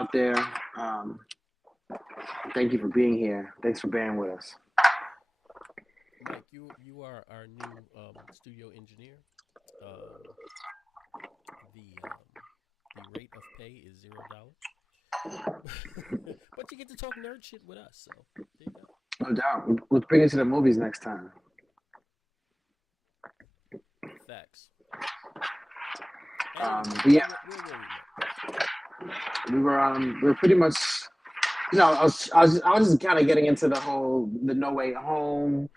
out there. Um, Thank you for being here. Thanks for bearing with us. Mike, you are our new studio engineer. Um, the rate of pay is $0, but you get to talk nerd shit with us. So there you go. No doubt. Let's bring it to the movies next time. Facts. Anywho, But yeah, where were we, Mike? we were pretty much, I was just kind of getting into the No Way Home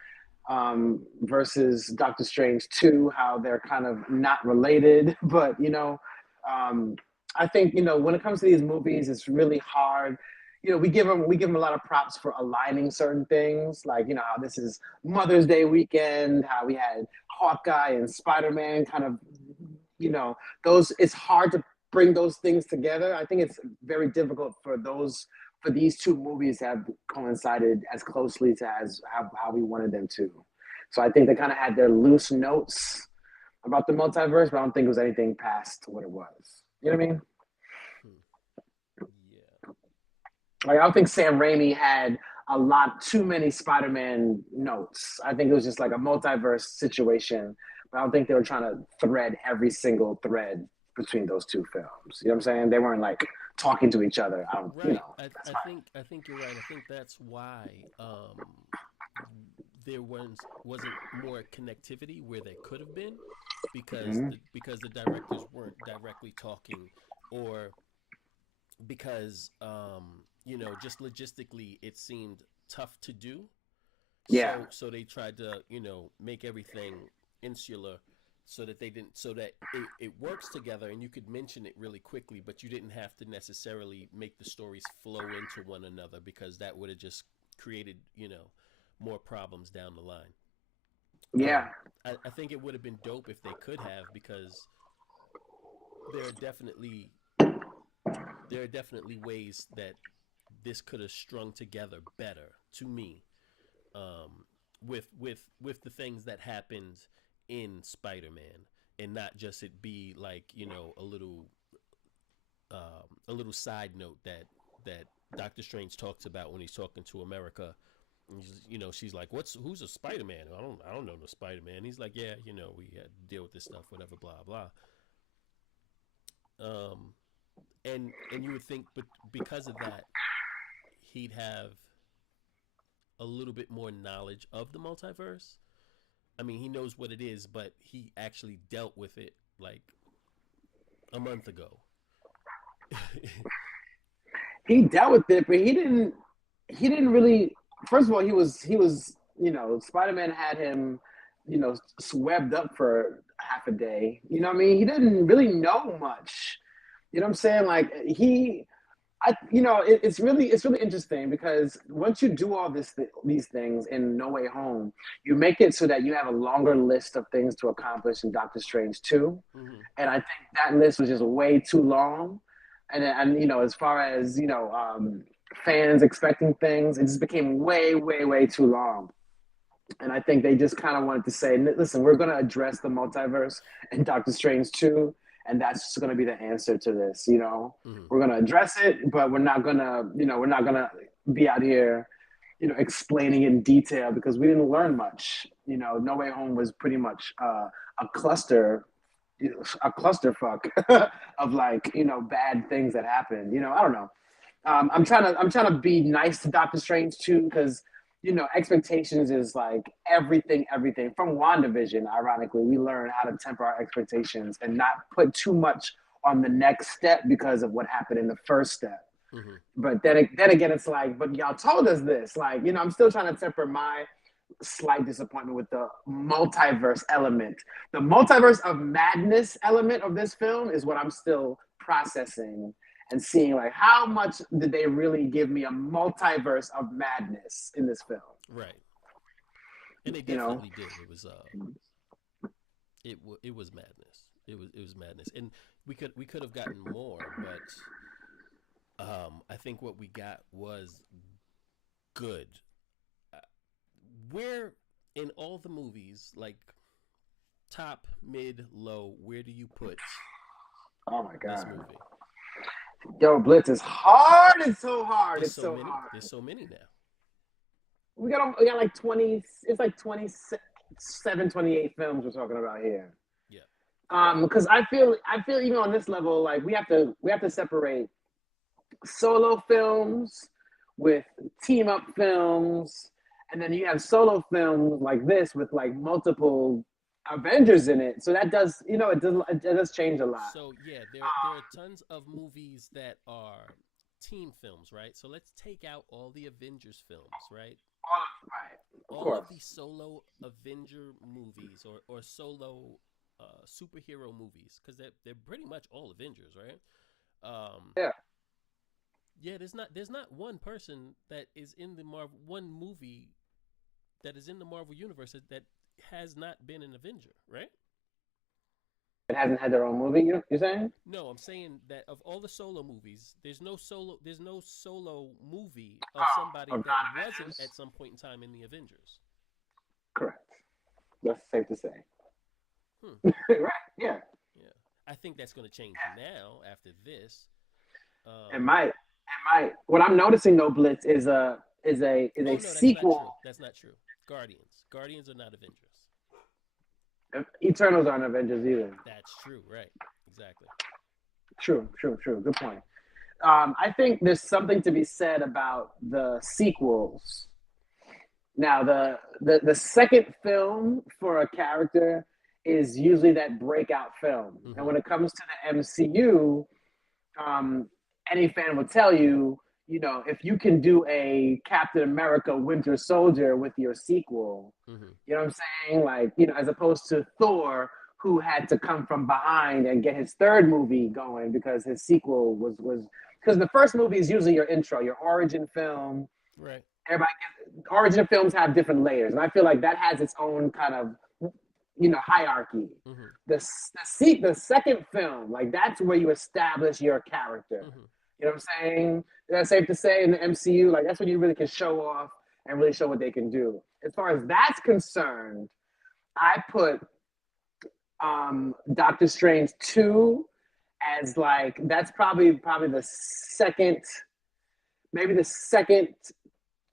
versus Doctor Strange 2, how they're kind of not related, but um, I think when it comes to these movies, it's really hard. We give them a lot of props for aligning certain things, like how this is Mother's Day weekend, how we had Hawkeye and Spider-Man, kind of those. It's hard to bring those things together. I think it's very difficult for these two movies to have coincided as closely to as how we wanted them to. So I think they kind of had their loose notes about the multiverse, but I don't think it was anything past what it was. You know what I mean? Hmm. Yeah. Like, I don't think Sam Raimi had a lot too many Spider-Man notes. I think it was just like a multiverse situation, but I don't think they were trying to thread every single thread between those two films. You know what I'm saying? They weren't like talking to each other. I don't, Right. that's I think you're right. I think that's why there wasn't more connectivity where there could have been because fine. the directors weren't directly talking, or because just logistically it seemed tough to do. Yeah, So they tried to make everything insular, so that they didn't so that it works together and you could mention it really quickly, but you didn't have to necessarily make the stories flow into one another, because that would have just created more problems down the line. yeah, I think it would have been dope if they could have, because there are definitely ways that this could have strung together better to me, um, with the things that happened in Spider-Man, and not just it be like a little side note that Doctor Strange talks about when he's talking to America. She's like, who's a Spider-Man? I don't know no Spider-Man. He's like, yeah, we had to deal with this stuff, whatever, blah blah. Um, and you would think, but because of that, he'd have a little bit more knowledge of the multiverse. I mean, he knows what it is, but he actually dealt with it like a month ago. he dealt with it, but he didn't. He didn't really. First of all, he was. Spider-Man had him, swept up for half a day. You know what I mean? He didn't really know much. You know what I'm saying? Like it's really interesting because once you do all these things in No Way Home, you make it so that you have a longer list of things to accomplish in Doctor Strange 2. Mm-hmm. And I think that list was just way too long. And as far as fans expecting things, it just became way, way, way too long. And I think they just kind of wanted to say, listen, we're going to address the multiverse in Doctor Strange 2, and that's just going to be the answer to this. Mm-hmm. We're going to address it, but we're not going to be out here, explaining in detail because we didn't learn much. No Way Home was pretty much a cluster a clusterfuck of like bad things that happened. I don't know. I'm trying to be nice to Doctor Strange too because expectations is like everything from WandaVision. Ironically, we learn how to temper our expectations and not put too much on the next step because of what happened in the first step. Mm-hmm. But then again, it's like, but y'all told us this. Like, I'm still trying to temper my slight disappointment with the multiverse element. The multiverse of madness element of this film is what I'm still processing and seeing like how much did they really give me a multiverse of madness in this film? Right. And they You know? definitely did. It was madness. It was madness, and we could have gotten more, but I think what we got was good. Uh, where in all the movies, like top, mid, low, where do you put Oh my this god. movie? Yo, Blitz is hard. It's so hard. There's It's so so many. hard. There's so many now. We got like 20. It's like 27, 28 films we're talking about here. Yeah. Because I feel even on this level, like we have to separate solo films with team up films, and then you have solo films like this with like multiple Avengers in it. So that does, it does change a lot. So yeah, there are tons of movies that are team films, right? So let's take out all the Avengers films, right? Right, of All of course. the solo Avenger movies or solo superhero movies, because they're pretty much all Avengers, right? Um, Yeah, yeah, there's not one person that is in the Marvel one movie that is in the Marvel universe that has not been an Avenger, right? it hasn't had their own movie. You're saying? No, I'm saying that of all the solo movies, there's no solo movie of Oh, somebody of that wasn't non-Avengers. at some point in time in the Avengers. Correct. That's safe to say. Hmm. Right? Yeah. Yeah, I think that's going to change now after this. It Um, might. It might. What I'm noticing though, Blitz, is a oh no, that's not sequel. true. That's not true. Guardians are not Avengers. Eternals aren't Avengers either. That's true, right? Exactly. True, true, true. Good point. I think there's something to be said about the sequels. Now, the second film for a character is usually that breakout film, and Mm-hmm. when it comes to the MCU, um, any fan will tell you, if you can do a Captain America Winter Soldier with your sequel, Mm-hmm. you know what I'm saying? Like, as opposed to Thor, who had to come from behind and get his third movie going because his sequel was because the first movie is usually your intro, your origin film. Right. Everybody origin films have different layers, and I feel like that has its own kind of hierarchy. Mm-hmm. The second film, like that's where you establish your character. Mm-hmm. You know what I'm saying? That's safe to say in the MCU, like that's when you really can show off and really show what they can do. As far as that's concerned, I put Doctor Strange 2 as like that's probably the second, maybe the second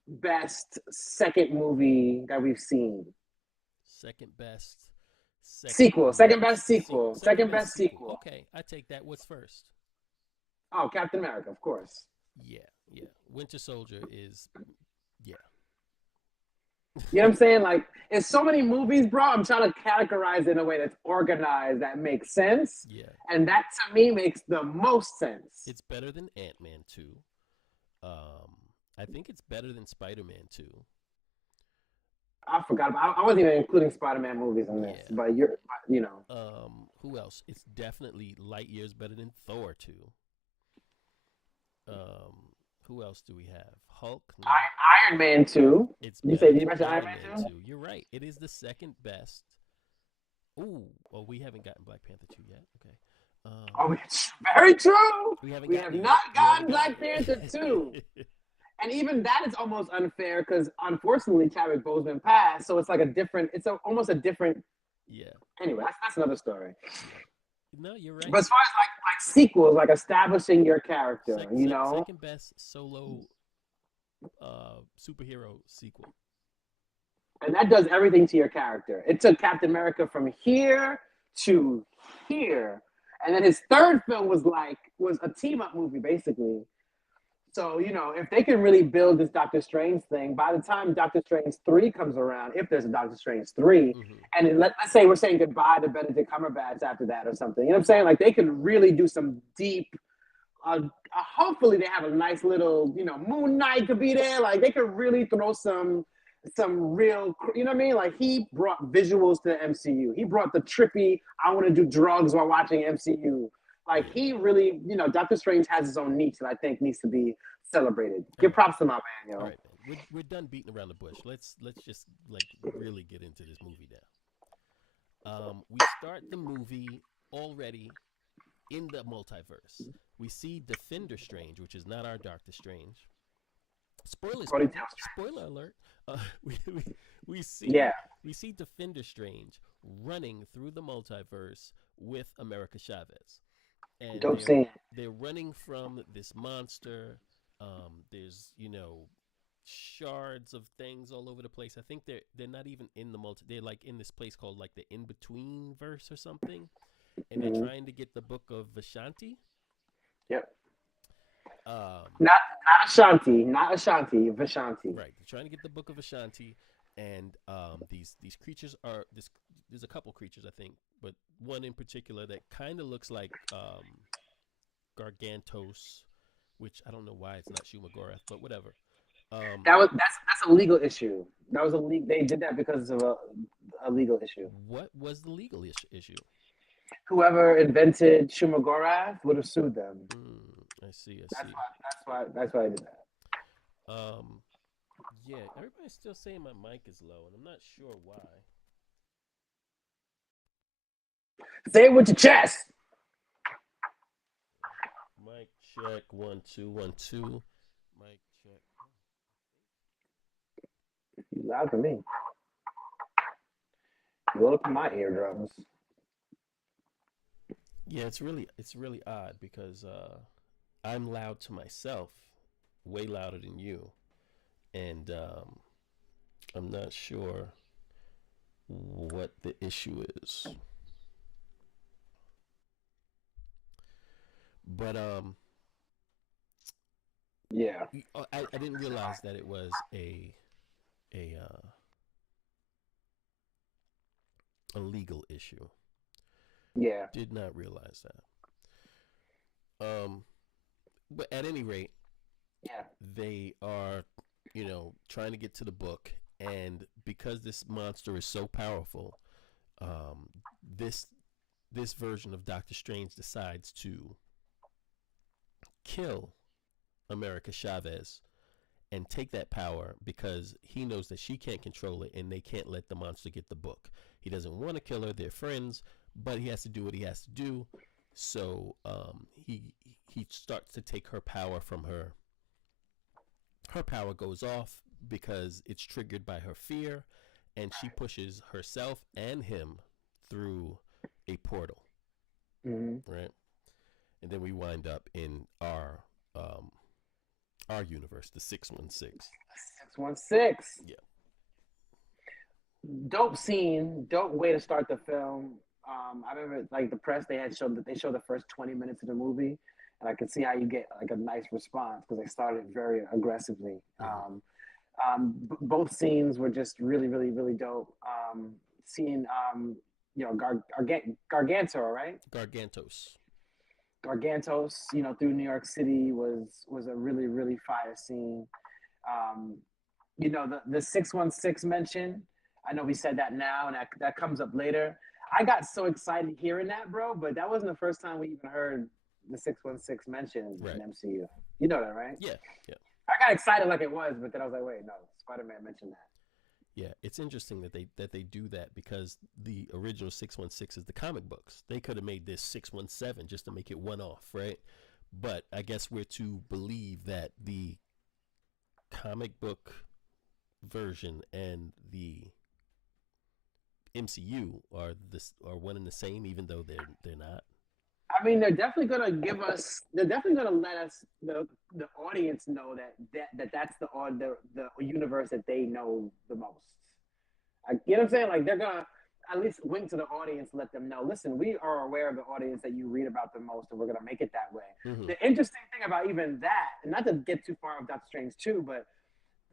best second movie that we've seen. Second best. Second Sequel, movie. second best sequel, Second second best best sequel. sequel. Okay, I take that. What's first? Oh, Captain America, of course. Yeah, yeah. Winter Soldier is yeah. You know what I'm saying? Like, it's so many movies, bro. I'm trying to categorize it in a way that's organized, that makes sense. Yeah. And that to me makes the most sense. It's better than Ant-Man 2. Um I think it's better than Spider-Man 2. I forgot about I wasn't even including Spider-Man movies in this, Yeah. but you know. Who else? It's definitely light years better than Thor 2. Who else do we have? Hulk? No. Iron Man 2. It's You better say you than mentioned Iron Iron Man Man 2? 2. You're right. It is the second best. Ooh, well, we haven't gotten Black Panther 2 yet. Okay. Oh, it's very true. We haven't We gotten have it not yet. We haven't gotten Black Panther 2. it. And even that is almost unfair because unfortunately Chadwick Boseman passed, so it's like a different. Almost a different. Yeah. Anyway, that's another story. Yeah. No, you're But right. as far as like sequels, like establishing your character, Second best solo superhero sequel. and that does everything to your character. It took Captain America from here to here, and then his third film was a team up movie basically. So, if they can really build this Doctor Strange thing, by the time Doctor Strange 3 comes around, if there's a Doctor Strange 3, Mm-hmm. and let's say we're saying goodbye to Benedict Cumberbatch after that or something, you know what I'm saying? Like, they can really do some deep, hopefully they have a nice little, Moon Knight could be there. Like, they could really throw some real, you know what I mean? Like, he brought visuals to the MCU. He brought the trippy, I want to do drugs while watching MCU. Like Yeah. he really, Doctor Strange has his own niche that I think needs to be celebrated. All Give right. props to my man, yo. All right, man. We're done beating around the bush. Let's just like really get into this movie now. We start the movie already in the multiverse. We see Defender Strange, which is not our Doctor Strange. Spoilers, Brody people. Tales. Spoiler alert. We see Yeah, we see Defender Strange running through the multiverse with America Chavez. and Dope scene. they're running from this monster. There's shards of things all over the place. I think they're not even in the multi. They're like in this place called like the in between verse or something, and they're trying to get the book of Vishanti. Yep. Um, Not Ashanti, Vishanti. right. They're trying to get the book of Vishanti, and these creatures are this. There's a couple creatures I think, but one in particular that kind of looks like Gargantos, which I don't know why it's not Shumagorath, but whatever. That's a legal issue. That was a legal. They did that because of a legal issue. What was the legal issue? Whoever invented Shumagorath would have sued them. I see. That's why I did that. Yeah, everybody's still saying my mic is low, and I'm not sure why. Say it with your chest. Mic check 1 2 1 2. Mic check. You loud for me. You look at my eardrums. Yeah, it's really odd because I'm loud to myself, way louder than you, and I'm not sure what the issue is. But yeah, I didn't realize that it was a legal issue. Yeah. Did not realize that. But at any rate, yeah, they are, trying to get to the book, and because this monster is so powerful, this version of Doctor Strange decides to kill America Chavez and take that power because he knows that she can't control it and they can't let the monster get the book. He doesn't want to kill her, they're friends, but he has to do what he has to do. So he starts to take her power from her. Her power goes off because it's triggered by her fear, and she pushes herself and him through a portal. Right? And then we wind up in our universe, the 616. 616. Yeah. Dope scene, dope way to start the film. I remember like the press they showed the first 20 minutes of the movie, and I could see how you get like a nice response because they started very aggressively. Both scenes were just really, really, really dope. Seeing Garganto, right? Gargantos, through New York City was a really, really fire scene. The 616 mention, I know we said that now, and that comes up later. I got so excited hearing that, bro, but that wasn't the first time we even heard the 616 mentioned in MCU. You know that, right? Yeah. I got excited like it was, but then I was like, wait, no, Spider-Man mentioned that. Yeah, it's interesting that they do that because the original 616 is the comic books. They could have made this 617 just to make it one off, right? But I guess we're to believe that the comic book version and the MCU are one and the same, even though they're not. I mean, they're definitely gonna let us, the audience, know that's the universe that they know the most. You know what I'm saying? Like they're gonna at least wink to the audience, let them know. Listen, we are aware of the audience that you read about the most, and we're gonna make it that way. The interesting thing about even that, and not to get too far off Doctor Strange 2, but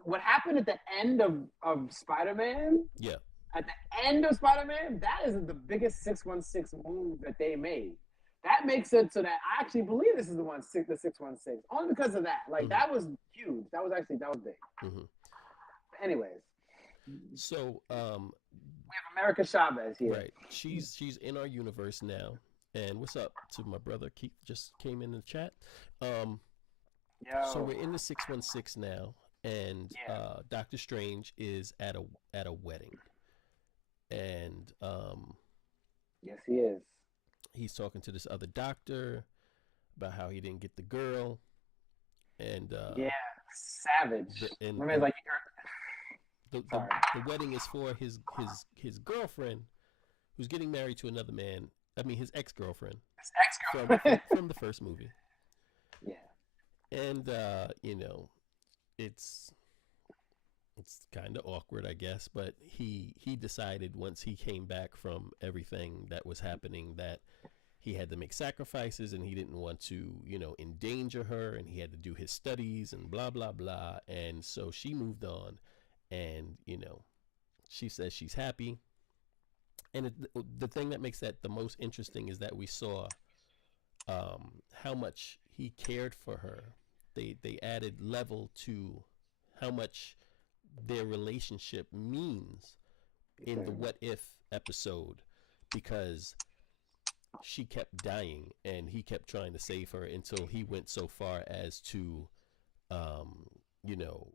what happened at the end of Spider-Man? Yeah. At the end of Spider-Man, that is the biggest 616 move that they made. That makes it so that I actually believe this is the 616, only because of that. Like that was huge. That was big. Anyways, so we have America Chavez here. Right, she's in our universe now. And what's up to my brother Keith? Just came in the chat. So we're in the 616 now, and Doctor Strange is at a wedding, and yes, he is. He's talking to this other doctor about how he didn't get the girl, and savage. The wedding is for his girlfriend, who's getting married to another man. I mean, his ex-girlfriend. from the first movie. Yeah. And you know, it's it's kind of awkward, I guess, but he decided once he came back from everything that was happening that he had to make sacrifices and he didn't want to, you know, endanger her, and he had to do his studies and blah blah blah. And so she moved on, and you know, she says she's happy. And the thing that makes that the most interesting is that we saw how much he cared for her. They added level to how much their relationship means in the What If episode, because she kept dying and he kept trying to save her until he went so far as to you know,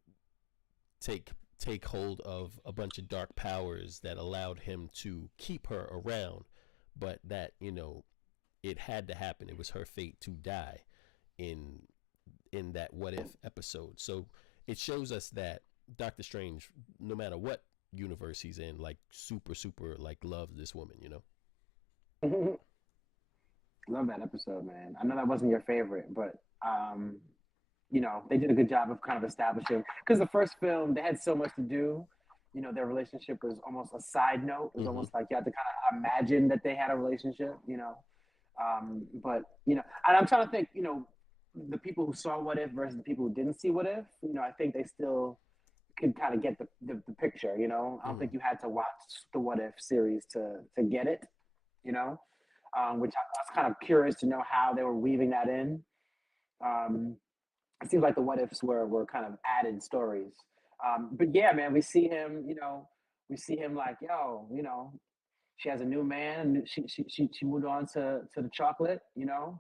take hold of a bunch of dark powers that allowed him to keep her around, but that, you know, it had to happen. It was her fate to die in that What If episode. So it shows us that Doctor Strange, no matter what universe he's in, like super like loves this woman, you know. Love that episode, man. I know that wasn't your favorite, but you know, they did a good job of kind of establishing, because the first film they had so much to do. You know, their relationship was almost a side note. It was almost like you had to kind of imagine that they had a relationship, you know. But you know, and I'm trying to think, you know, the people who saw What If versus the people who didn't see What If, you know, I think they still could kind of get the picture, you know. I don't think you had to watch the What If series to get it, you know. Which I was kind of curious to know how they were weaving that in. It seems like the What Ifs were kind of added stories. But yeah, man, we see him, you know, we see him like, yo, you know, she has a new man. She moved on to the chocolate, you know.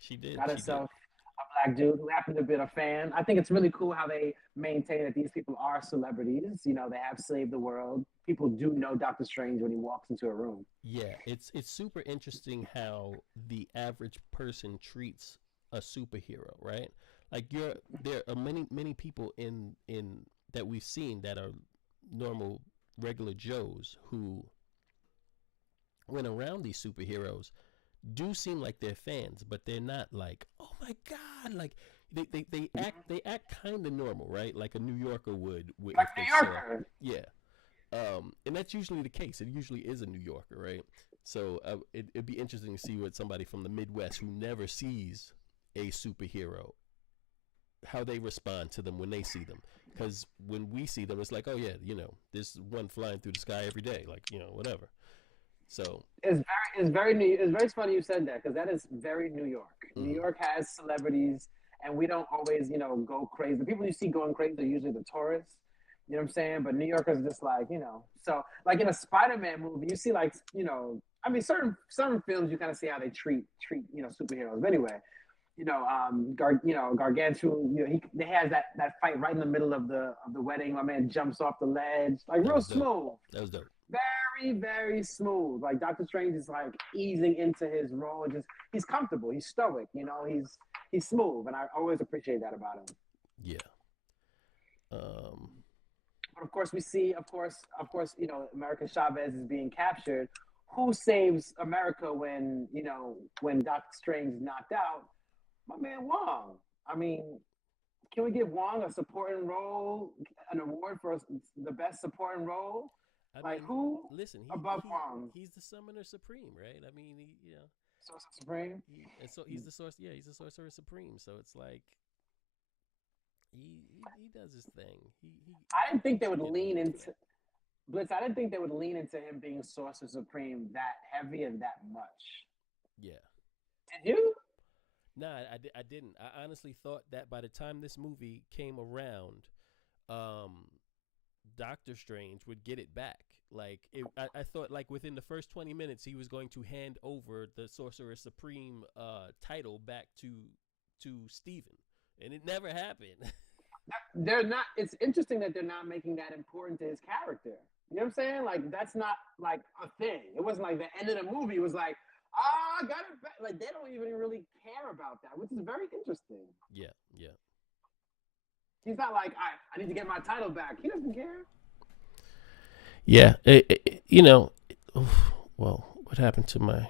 She did. Got She did. herself a black dude who happened to be a fan. I think it's really cool how they maintain that these people are celebrities. You know, they have saved the world. People do know Doctor Strange when he walks into a room. Yeah, it's super interesting how the average person treats a superhero, right? Like there are many people in that we've seen that are normal regular Joes who, when around these superheroes, do seem like they're fans, but they're not like, oh my god, like they act kind of normal, right? Like a New Yorker would Like if they New saw, Yorker. yeah. And that's usually the case. It usually is a New Yorker, right? So it'd be interesting to see what somebody from the Midwest who never sees a superhero, how they respond to them when they see them. Because when we see them, it's like, oh yeah, you know, there's one flying through the sky every day, like, you know, whatever. So It's very funny you said that, because that is very New York. New York has celebrities, and we don't always, you know, go crazy. The people you see going crazy are usually the tourists. You know what I'm saying? But New Yorkers just like, you know. So like in a Spider-Man movie, you see like, you know, I mean certain films you kind of see how they treat you know, superheroes. But anyway, you know, Gargantua, you know, they has that fight right in the middle of the wedding. My man jumps off the ledge, like that real was dope. smooth. That was dope. Very smooth. Like Doctor Strange is like easing into his role. Just he's comfortable. He's stoic. You know, he's smooth, and I always appreciate that about him. Yeah. But of course, we see, of course, you know, America Chavez is being captured. Who saves America when, you know, when Doctor Strange is knocked out? My man Wong. I mean, can we give Wong a supporting role, an award for the best supporting role? I Like mean, who listen, above Wong? he's the Summoner Supreme, right? I mean, you know, Sorcerer Supreme. and so he's the source. Yeah, he's the Sorcerer Supreme. So it's like he does his thing. He I didn't think they would you know, lean into Blitz. I didn't think they would lean into him being Sorcerer Supreme that heavy and that much. yeah. Did you? Nah, I didn't. I honestly thought that by the time this movie came around, Doctor Strange would get it back. Like I thought, like within the first 20 minutes, he was going to hand over the Sorcerer Supreme title back to Steven, and it never happened. They're not. It's interesting that they're not making that important to his character. You know what I'm saying? Like that's not like a thing. It wasn't like the end of the movie was like, I got it back. Like they don't even really care about that, which is very interesting. Yeah, yeah. He's not like, I need to get my title back. He doesn't care. Yeah, you know, well, what happened to my?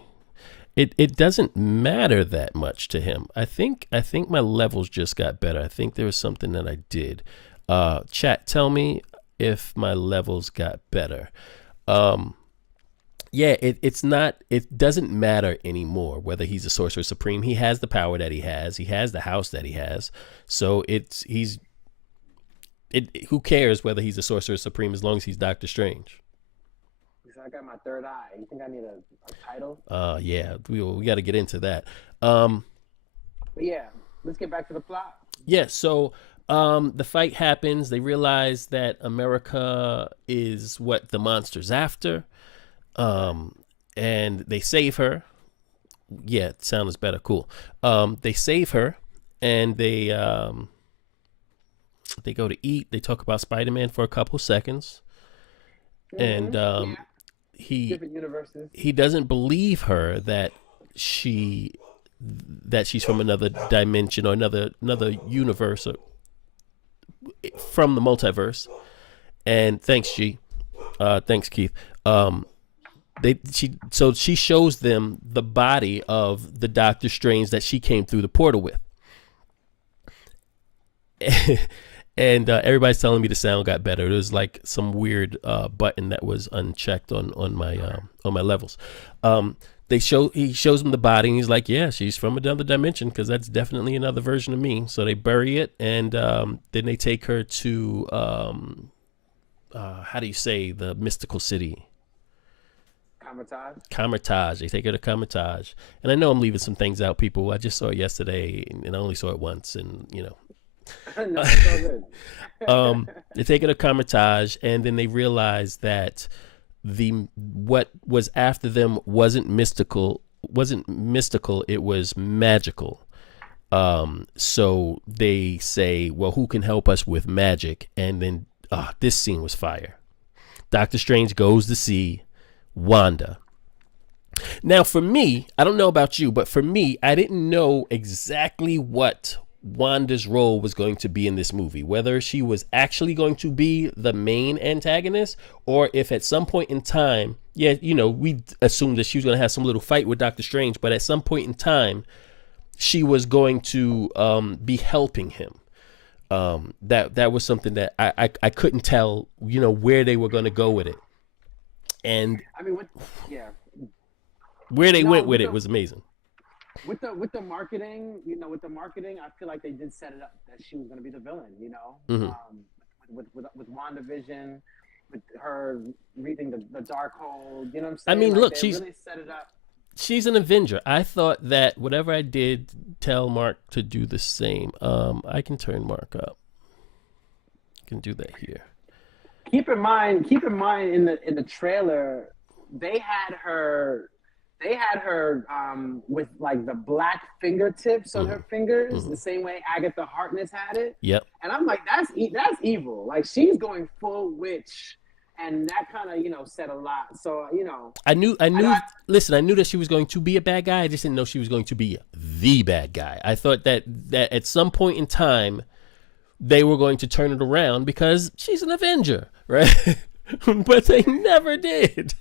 it doesn't matter that much to him. I think my levels just got better. I think there was something that I did. Chat, tell me if my levels got better. Yeah, it doesn't matter anymore whether he's a sorcerer supreme. He has the power that he has. He has the house that he has. So who cares whether he's a sorcerer supreme as long as he's Doctor Strange. I got my third eye. You think I need a title? Yeah, we got to get into that. But yeah, let's get back to the plot. Yeah, so the fight happens. They realize that America is what the monster's after. And they save her. Yeah, it sounds better. Cool. They save her, and they go to eat. They talk about Spider-Man for a couple seconds, and different universes. He doesn't believe her that she's from another dimension or another universe or from the multiverse. And thanks, G. Thanks, Keith. She shows them the body of the Doctor Strange that she came through the portal with. And everybody's telling me the sound got better. There's like some weird button that was unchecked on my levels. He shows them the body, and he's like, "Yeah, she's from another dimension because that's definitely another version of me." So they bury it, and then they take her to how do you say the mystical city? Comertage. They take her to Comertage, and I know I'm leaving some things out, people. I just saw it yesterday, and I only saw it once, and you know. No, it's all good. They take it to Comertage, and then they realize that what was after them wasn't mystical. It was magical. So they say, well, who can help us with magic? And then this scene was fire. Doctor Strange goes to see Wanda. Now, for me, I don't know about you, but for me, I didn't know exactly what Wanda's role was going to be in this movie, whether she was actually going to be the main antagonist or if at some point in time, we assumed that she was going to have some little fight with Doctor Strange, but at some point in time she was going to be helping him. That was something that I couldn't tell, where they were going to go with it. And I mean, where they went with it was amazing. With the marketing, I feel like they did set it up that she was going to be the villain, Mm-hmm. With WandaVision, with her reading the Darkhold, you know what I'm saying? I mean, like, look, they really set it up. She's an Avenger. I thought that whatever I did, tell Mark to do the same. I can turn Mark up. I can do that here. Keep in mind in the trailer, they had her with like the black fingertips on her fingers, the same way Agatha Harkness had it. Yep. And I'm like, that's evil. Like, she's going full witch, and that kind of said a lot. So I knew. Listen, I knew that she was going to be a bad guy. I just didn't know she was going to be the bad guy. I thought that at some point in time they were going to turn it around because she's an Avenger, right? But they never did.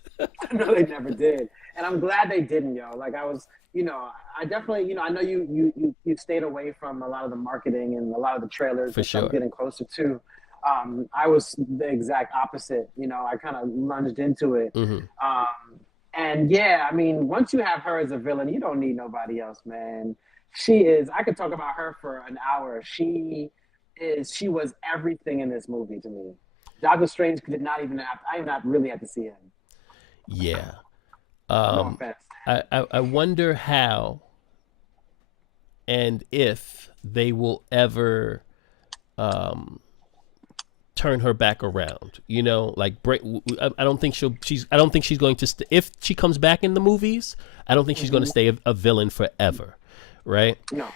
No, they never did. And I'm glad they didn't, yo. Like, I was, I definitely, I know you stayed away from a lot of the marketing and a lot of the trailers. For sure. I'm getting closer to. I was the exact opposite. I kind of lunged into it. Mm-hmm. And yeah, I mean, once you have her as a villain, you don't need nobody else, man. I could talk about her for an hour. She was everything in this movie to me. Doctor Strange did not even I not really had to see him. Yeah. No offense. I wonder how and if they will ever turn her back around. Like I don't think she's going to if she comes back in the movies, I don't think she's going to stay a villain forever, right? No.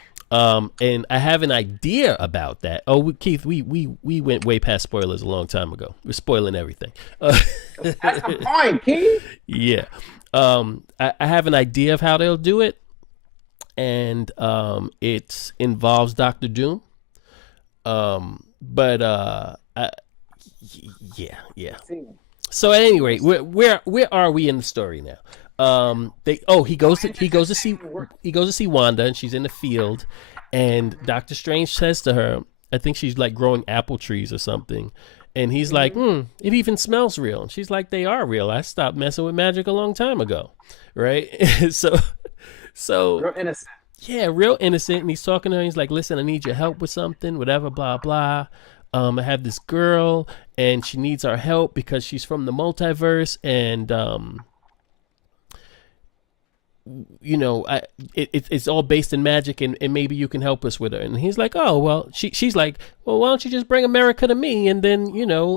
And I have an idea about that. Oh, Keith, we went way past spoilers a long time ago. We're spoiling everything. That's the point, Keith. Yeah. I have an idea of how they'll do it, and it involves Doctor Doom. Yeah. So at any rate, where are we in the story now? He goes to see Wanda, and she's in the field, and Doctor Strange says to her, I think she's like growing apple trees or something, and he's like, it even smells real. And she's like, they are real. I stopped messing with magic a long time ago, right? So Real innocent. yeah, real innocent. And he's talking to her. He's like, listen, I need your help with something, whatever, blah, blah. I have this girl and she needs our help because she's from the multiverse. And, it's all based in magic, and maybe you can help us with her. And he's like, oh, well, she's like, well, why don't you just bring America to me, and then,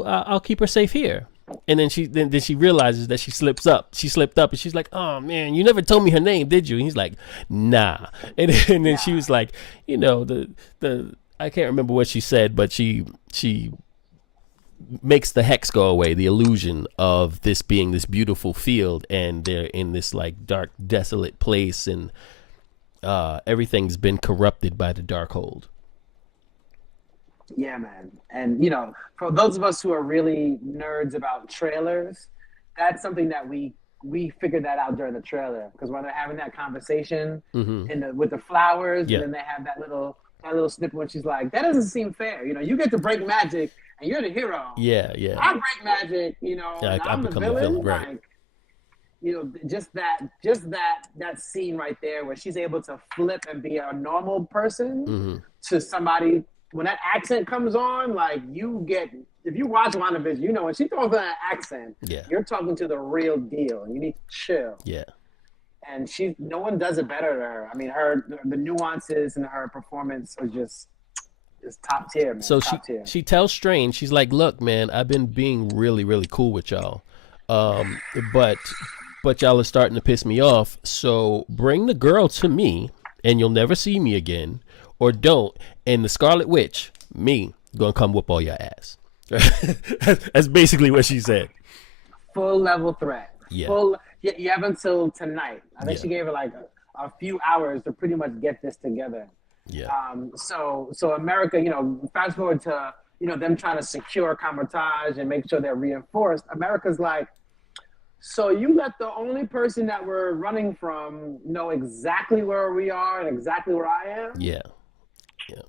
I'll keep her safe here. And then she realizes that she slipped up, and she's like, oh man, you never told me her name, did you? And he's like, nah. And then she was like, the I can't remember what she said, but she makes the hex go away, the illusion of this being this beautiful field, and they're in this like dark, desolate place, and everything's been corrupted by the Darkhold. Yeah, man. And for those of us who are really nerds about trailers, that's something that we figured that out during the trailer, because when they're having that conversation with the flowers, and then they have that little snippet when she's like, that doesn't seem fair. You get to break magic and you're the hero. Yeah. I break magic, and I'm the villain. Right. Like, just that scene right there where she's able to flip and be a normal person to somebody. When that accent comes on, like if you watch WandaVision, when she throws on that accent, you're talking to the real deal, and you need to chill. Yeah. And no one does it better than her. I mean, the nuances in her performance are just top tier, man. So top she tells Strange, she's like, look, man, I've been being really, really cool with y'all. But y'all are starting to piss me off. So bring the girl to me and you'll never see me again, or don't. And the Scarlet Witch, me, gonna come whoop all your ass. That's basically what she said. Full level threat. Yeah. You have until tonight. I think she gave her like a few hours to pretty much get this together. Yeah. So America, fast forward to them trying to secure Kamar-Taj and make sure they're reinforced. America's like, so you let the only person that we're running from know exactly where we are and exactly where I am? Yeah.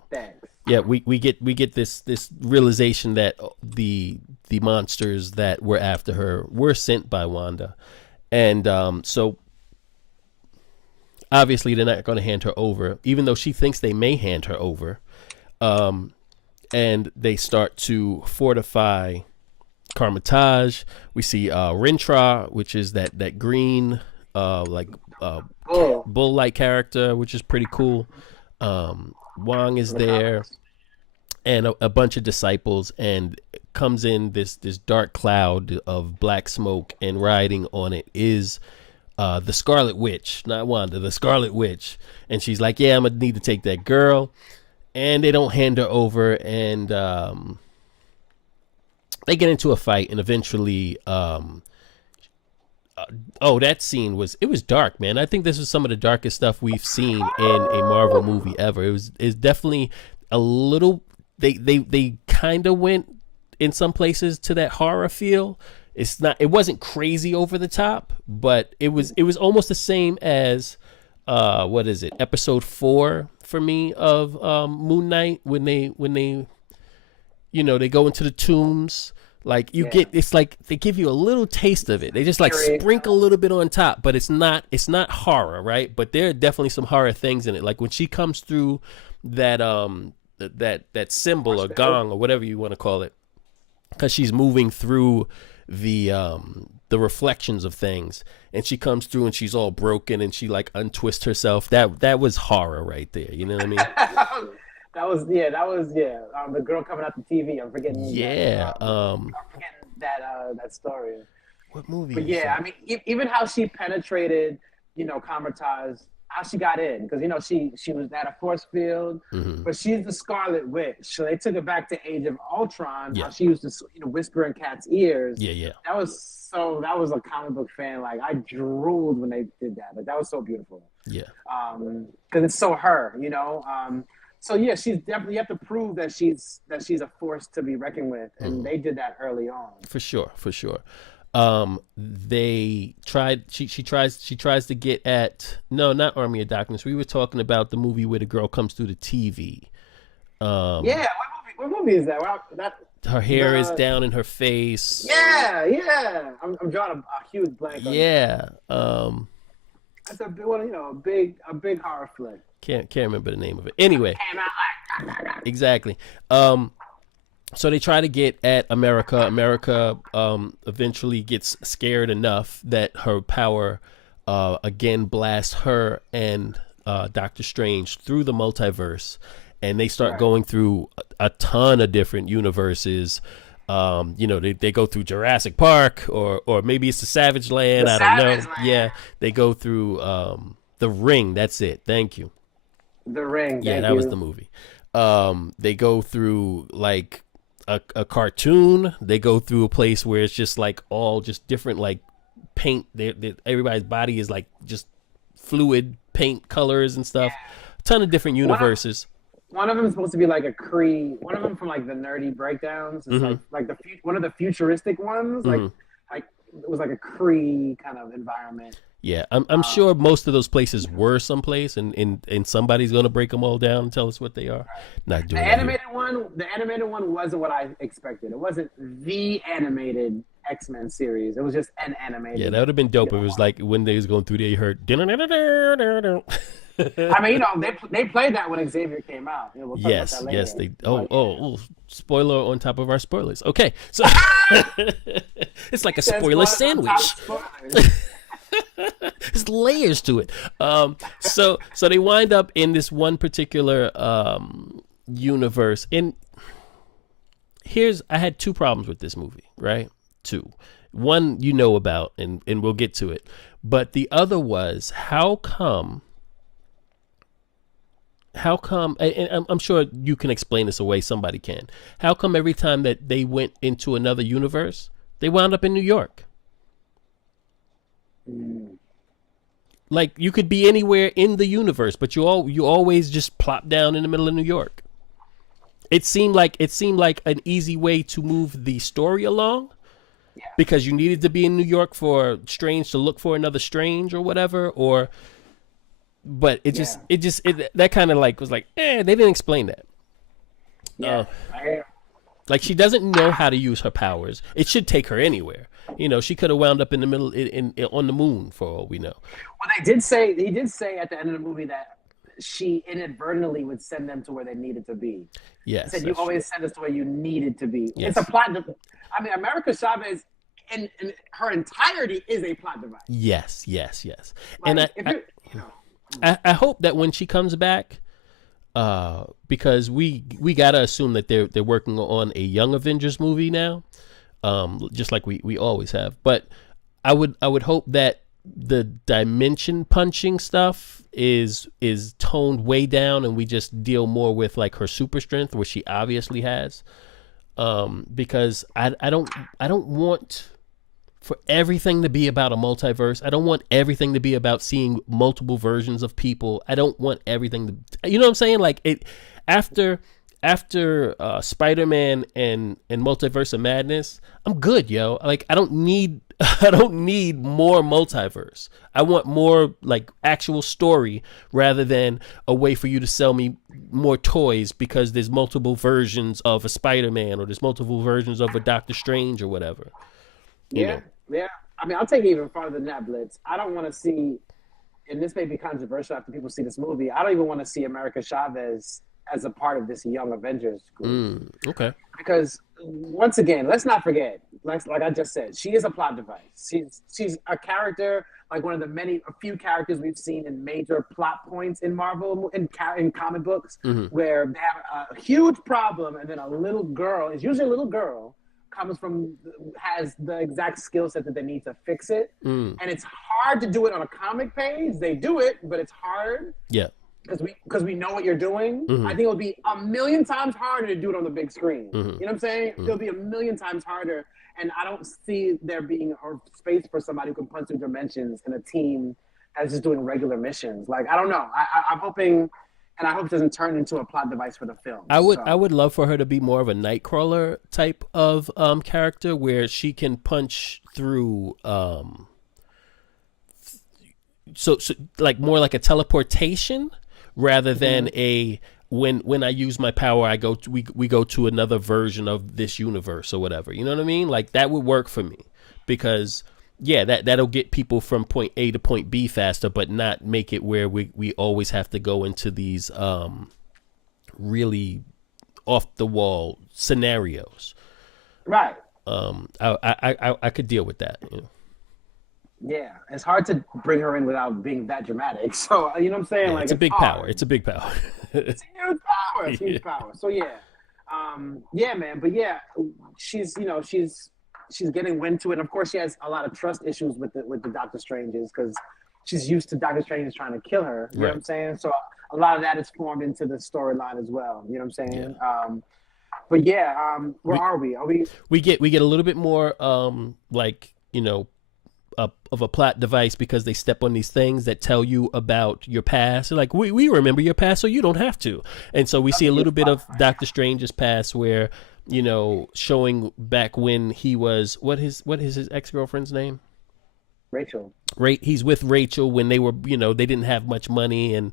Thanks. Yeah, we get this realization that the monsters that were after her were sent by Wanda. And so obviously they're not going to hand her over, even though she thinks they may hand her over. And they start to fortify Kamar-Taj. We see Rintrah, which is that green bull-like character, which is pretty cool. Wong is there, and a bunch of disciples, and comes in this dark cloud of black smoke, and riding on it is the Scarlet Witch, not Wanda, the Scarlet Witch. And she's like, yeah, I'm gonna need to take that girl. And they don't hand her over, and they get into a fight, and eventually that scene was dark, man. I think this was some of the darkest stuff we've seen in a Marvel movie ever. It's definitely a little, they kind of went in some places to that horror feel. It wasn't crazy over the top, but it was almost the same as what is it, episode 4 for me of Moon Knight, when they they go into the tombs. Like it's like they give you a little taste of it. They just like sprinkle a little bit on top, but it's not horror, right? But there are definitely some horror things in it. Like when she comes through that that symbol or gong or whatever you want to call it, because she's moving through the reflections of things, and she comes through and she's all broken and she like untwists herself. That was horror right there. You know what I mean? That was the girl coming out the TV. I'm forgetting. Yeah. I'm forgetting that story. What movie? But yeah, I mean, even how she penetrated, Kamar-Taj, how she got in, because she was at a force field, but she's the Scarlet Witch, so they took it back to Age of Ultron. How she used to whisper in cats' ears. Yeah. That was a comic book fan. Like I drooled when they did that. Like that was so beautiful. Yeah. Because it's so her, So yeah, she's definitely, you have to prove that she's a force to be reckoned with, and they did that early on. For sure. They tried. She tries to get at, no, not Army of Darkness. We were talking about the movie where the girl comes through the TV. Yeah, Um, what movie is that? Well, that her hair is the down in her face. yeah. I'm drawing a huge blank on. Yeah. That's a big one, a big horror flick. Can't remember the name of it. Anyway, Came out like exactly. So they try to get at America. America eventually gets scared enough that her power again blasts her and Doctor Strange through the multiverse, and they start right. going through a ton of different universes. They go through Jurassic Park, or maybe it's the Savage Land. The I don't know. Savage Land. Yeah, they go through the Ring. That's it. Thank you. The Ring. Yeah, Thank that was you. the movie. They go through like a cartoon. They go through a place where it's just like all just different like paint. Everybody's body is like just fluid paint colors and stuff. A ton of different One of, universes. one of them is supposed to be like a Cree. One of them from like the nerdy breakdowns. It's Hmm. like one of the futuristic ones. Hmm. Like it was like a Cree kind of environment. Yeah, I'm Um, sure most of those places were someplace, and somebody's gonna break them all down and tell us what they are. Not The doing it here. animated one wasn't what I expected. It wasn't the animated X-Men series. It was just an Yeah, animated, that would have been dope. If it was one. like when they was going through there, you heard. I mean, they played that when Xavier came out. We'll talk about that Yes, later. yes, they. But Spoiler on top of our spoilers. Okay, so it's like a says spoiler spoilers on top of sandwich. spoilers. There's layers to it. So they wind up in this one particular universe. And I had two problems with this movie, right? Two. One you know about, and we'll get to it. But the other was how come, and I'm sure you can explain this away, somebody can. How come every time that they went into another universe, they wound up in New York? Mm, Like you could be anywhere in the universe, but you always just plop down in the middle of New York. It seemed like an easy way to move the story along yeah, because you needed to be in New York for Strange to look for another Strange or whatever, or but yeah, that kind of like was like, they didn't explain that. yeah. Uh, I, like she doesn't know how to use her powers. It should take her anywhere. She could have wound up in the middle on the moon for all we know. well, he did say at the end of the movie that she inadvertently would send them to where they needed to be. He Yes, said, "You that's true. always send us to where you needed to be." It's a Yes. plot. I mean, America Chavez, in her entirety, is a plot device. Yes, yes, yes. And Like, if you know, I hope that when she comes back, because we gotta assume that they're working on a Young Avengers movie now, just like we always have. But I would hope that the dimension punching stuff is toned way down, and we just deal more with like her super strength, which she obviously has. Because I don't want for everything to be about a multiverse. I don't want everything to be about seeing multiple versions of people. I don't want everything to, you know what I'm saying? Like it after Spider-Man and Multiverse of Madness, I'm good, yo. Like I don't need I don't need more multiverse. I want more like actual story rather than a way for you to sell me more toys because there's multiple versions of a Spider-Man or there's multiple versions of a Doctor Strange or whatever. You yeah, know. yeah. I mean, I'll take it even farther than that, Blitz. I don't want to see, and this may be controversial after people see this movie. I don't even want to see America Chavez as a part of this Young Avengers group. Okay. Because once again, let's not forget, like I just said, she is a plot device. She's a character, like one of a few characters we've seen in major plot points in Marvel in comic books, Hmm. where they have a huge problem, and then a little girl, it's usually a little girl, has the exact skill set that they need to fix it, Mm. and it's hard to do it on a comic page. They do it, but it's hard Yeah. because we know what you're doing. Hmm. I think it'll be a million times harder to do it on the big screen. Hmm. You know what I'm saying? Hmm. It'll be a million times harder, and I don't see there being a space for somebody who can punch through dimensions in a team that's just doing regular missions. Like I don't know. I'm hoping, and I hope it doesn't turn into a plot device for the film. I would love for her to be more of a Nightcrawler type of character where she can punch through so like more like a teleportation rather than a when I use my power I go to, we go to another version of this universe or whatever. You know what I mean? Like that would work for me because that'll get people from point A to point B faster, but not make it where we always have to go into these really off the wall scenarios. Right. I could deal with that. You know? Yeah, it's hard to bring her in without being that dramatic. So you know what I'm saying? Yeah, like it's a big power. It's a big power. It's a huge power. It's a huge power. So yeah, man. But yeah, she's getting wind to it. And of course, she has a lot of trust issues with the Doctor Stranges because she's used to Doctor Strange trying to kill her. You know what I'm saying? So a lot of that is formed into the storyline as well. You know what I'm saying? Yeah. But yeah, where are we? We get a little bit more like of a plot device because they step on these things that tell you about your past. Like we remember your past, so you don't have to. And so we see a little bit of Doctor Strange's past where showing back when he was what is his ex-girlfriend's name? Rachel. Right, he's with Rachel when they were they didn't have much money, and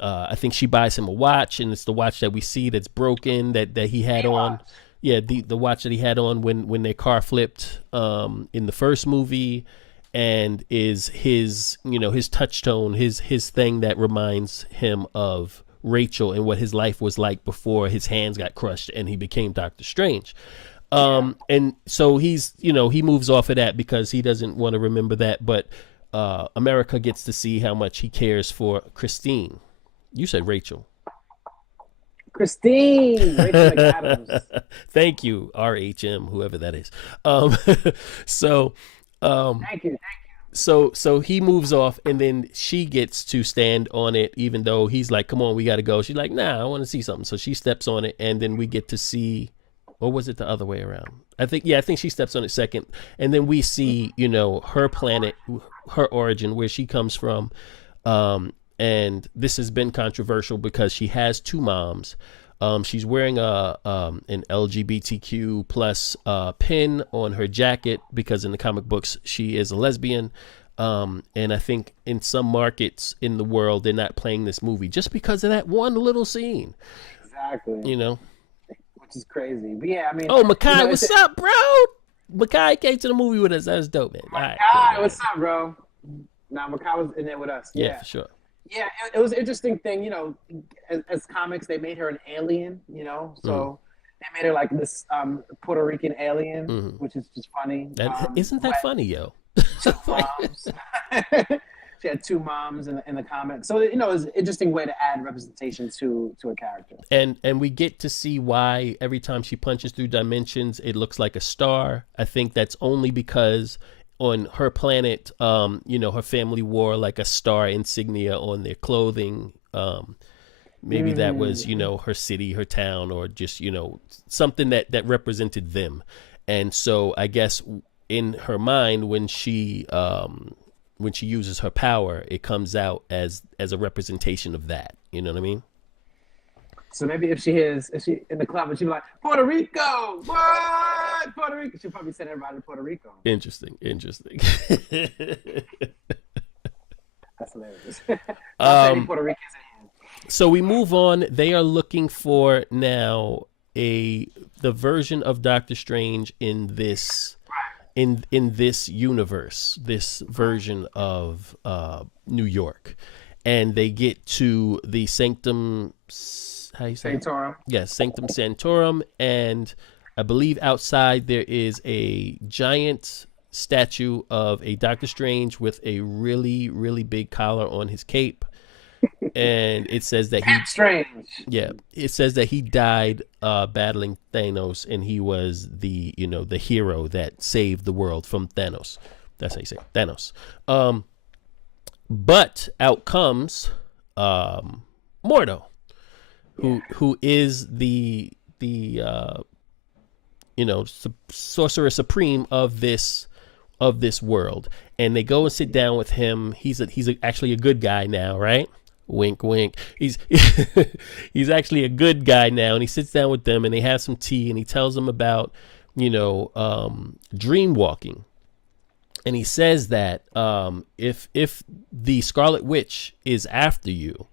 I think she buys him a watch, and it's the watch that we see that's broken that he had on. Yeah, the watch that he had on when their car flipped in the first movie, and is his his touchstone, his thing that reminds him of Rachel and what his life was like before his hands got crushed and he became Doctor Strange. And so he's he moves off of that because he doesn't want to remember that, but America gets to see how much he cares for Christine. You said Rachel. Rachel McAdams. Thank you, RHM, whoever that is. So thank you. So he moves off, and then she gets to stand on it, even though he's like, "Come on, we got to go." She's like, "Nah, I want to see something." So she steps on it, and then we get to see, or was it the other way around? I think she steps on it second, and then we see, her planet, her origin, where she comes from. And this has been controversial because she has two moms. She's wearing an LGBTQ plus pin on her jacket because in the comic books she is a lesbian. And I think in some markets in the world they're not playing this movie just because of that one little scene. Exactly. Which is crazy. But yeah, I mean. Oh, Makai, what's up, bro? Makai came to the movie with us. That was dope, man. Makai, what's up, bro? Nah, Makai was in there with us. Yeah, for sure. Yeah, it was an interesting thing, as comics, they made her an alien, so they made her like this Puerto Rican alien, which is just funny. Isn't that funny, yo? Two moms. She had two moms in the comics. So, it's an interesting way to add representation to a character. And we get to see why every time she punches through dimensions, it looks like a star. I think that's only because on her planet, her family wore like a star insignia on their clothing. Maybe that was, her city, her town, or just, something that represented them. And so I guess in her mind, when she uses her power, it comes out as a representation of that. You know what I mean? So maybe if she in the club and she'll be like, Puerto Rico, what? Puerto Rico. She'll probably send everybody to Puerto Rico. Interesting. That's hilarious. Puerto Ricans in here. So we move on. They are looking for now the version of Doctor Strange in this this universe, this version of New York, and they get to the Sanctum. How you say Sanctorum? Yes, Sanctum Sanctorum, and I believe outside there is a giant statue of a Doctor Strange with a really, really big collar on his cape, and it says that it says that he died battling Thanos, and he was the hero that saved the world from Thanos. That's how you say it, Thanos. But out comes Mordo, who is the sorcerer supreme of this world, and they go and sit down with him. He's actually a good guy now, right? Wink, wink. He's he's actually a good guy now, and he sits down with them, and they have some tea, and he tells them about, dream walking, and he says that if the Scarlet Witch is after you,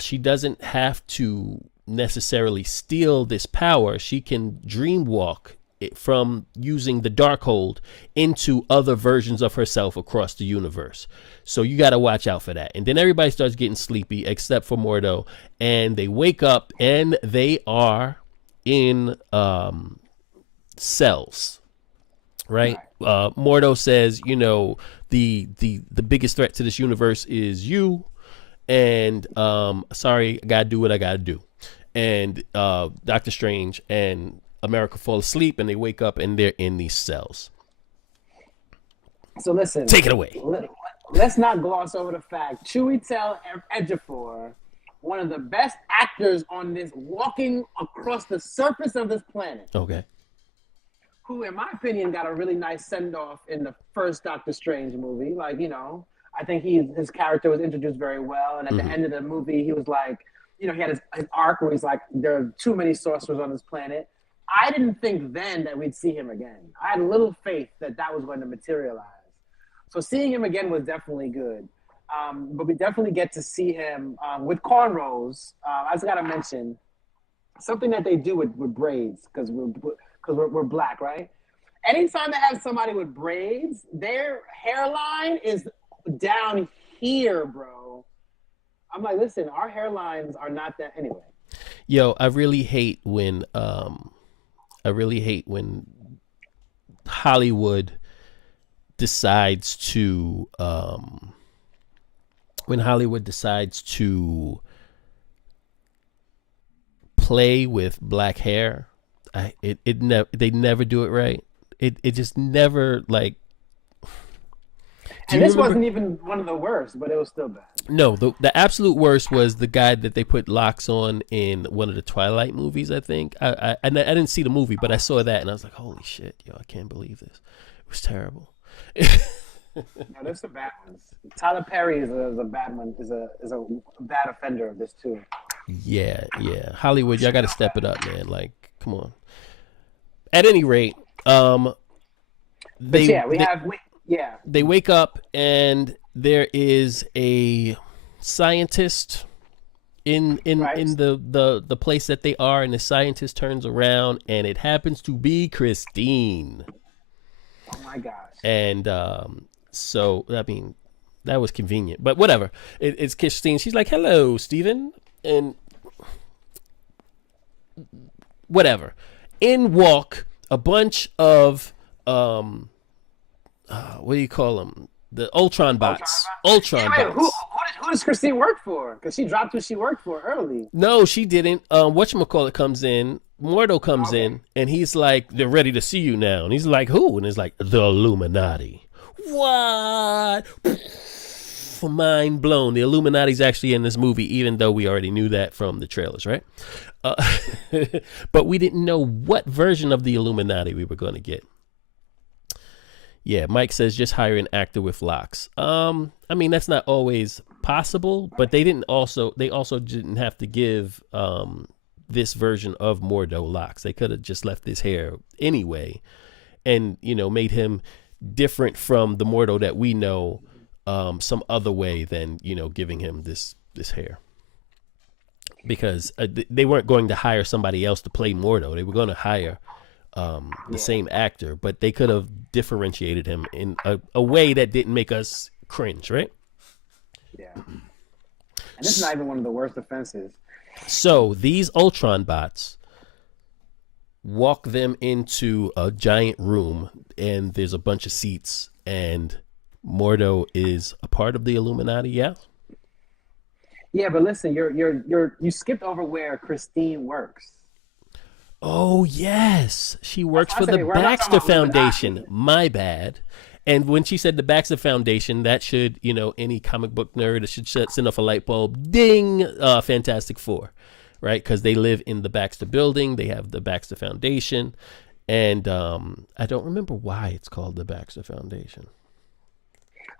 she doesn't have to necessarily steal this power. She can dream walk from using the Darkhold into other versions of herself across the universe. So you got to watch out for that. And then everybody starts getting sleepy except for Mordo, and they wake up and they are in cells, right? Mordo says, the biggest threat to this universe is you, and sorry, I gotta do what I gotta do. And Doctor Strange and America fall asleep, and they wake up and they're in these cells. So listen, take it away. Let's not gloss over the fact Chiwetel Ejiofor, one of the best actors on this, walking across the surface of this planet. Okay. Who, in my opinion, got a really nice send-off in the first Doctor Strange movie. Like, I think his character was introduced very well, and at the end of the movie, he was like, he had his arc where he's like, there are too many sorcerers on this planet. I didn't think then that we'd see him again. I had little faith that was going to materialize. So seeing him again was definitely good. But we definitely get to see him with cornrows. I just got to mention something that they do with braids, because we're black, right? Anytime they have somebody with braids, their hairline is down here, bro. I'm like, listen, our hairlines are not that anyway. Yo, I really hate when Hollywood decides to play with black hair. They never do it right. It just never, like. And this wasn't even one of the worst, but it was still bad. No, the absolute worst was the guy that they put locks on in one of the Twilight movies, I think. I didn't see the movie, but I saw that and I was like, holy shit, yo, I can't believe this. It was terrible. No, there's some bad ones. Tyler Perry is a bad one. Is a bad offender of this too. Yeah. Hollywood, y'all got to step it up, man. Like, come on. At any rate, they wake up and there is a scientist in the place that they are, and the scientist turns around and it happens to be Christine. Oh my gosh. And so I mean, that was convenient, but whatever. It's Christine. She's like, hello, Steven, and whatever. In walk a bunch of what do you call them? The Ultron bots. Ultron bots. Who does Christine work for? Because she dropped who she worked for early. No, she didn't. Whatchamacallit comes in. Mordo comes in, and he's like, they're ready to see you now. And he's like, who? And it's like, the Illuminati. What? Mind blown. The Illuminati's actually in this movie, even though we already knew that from the trailers, right? But we didn't know what version of the Illuminati we were going to get. Yeah, Mike says just hire an actor with locks. I mean, that's not always possible, but they also didn't have to give this version of Mordo locks. They could have just left his hair anyway, and made him different from the Mordo that we know some other way than giving him this hair. Because they weren't going to hire somebody else to play Mordo. They were going to hire the same actor, but they could have differentiated him in a way that didn't make us cringe, right? Yeah. And this is not even one of the worst offenses. So these Ultron bots walk them into a giant room, and there's a bunch of seats, and Mordo is a part of the Illuminati. Yeah. Yeah, but listen, you skipped over where Christine works. Oh yes, she works for the Baxter Foundation. My bad. And when she said the Baxter Foundation, that should, any comic book nerd, it should send off a light bulb. Ding! Fantastic Four, right? Because they live in the Baxter building. They have the Baxter Foundation, and I don't remember why it's called the Baxter Foundation.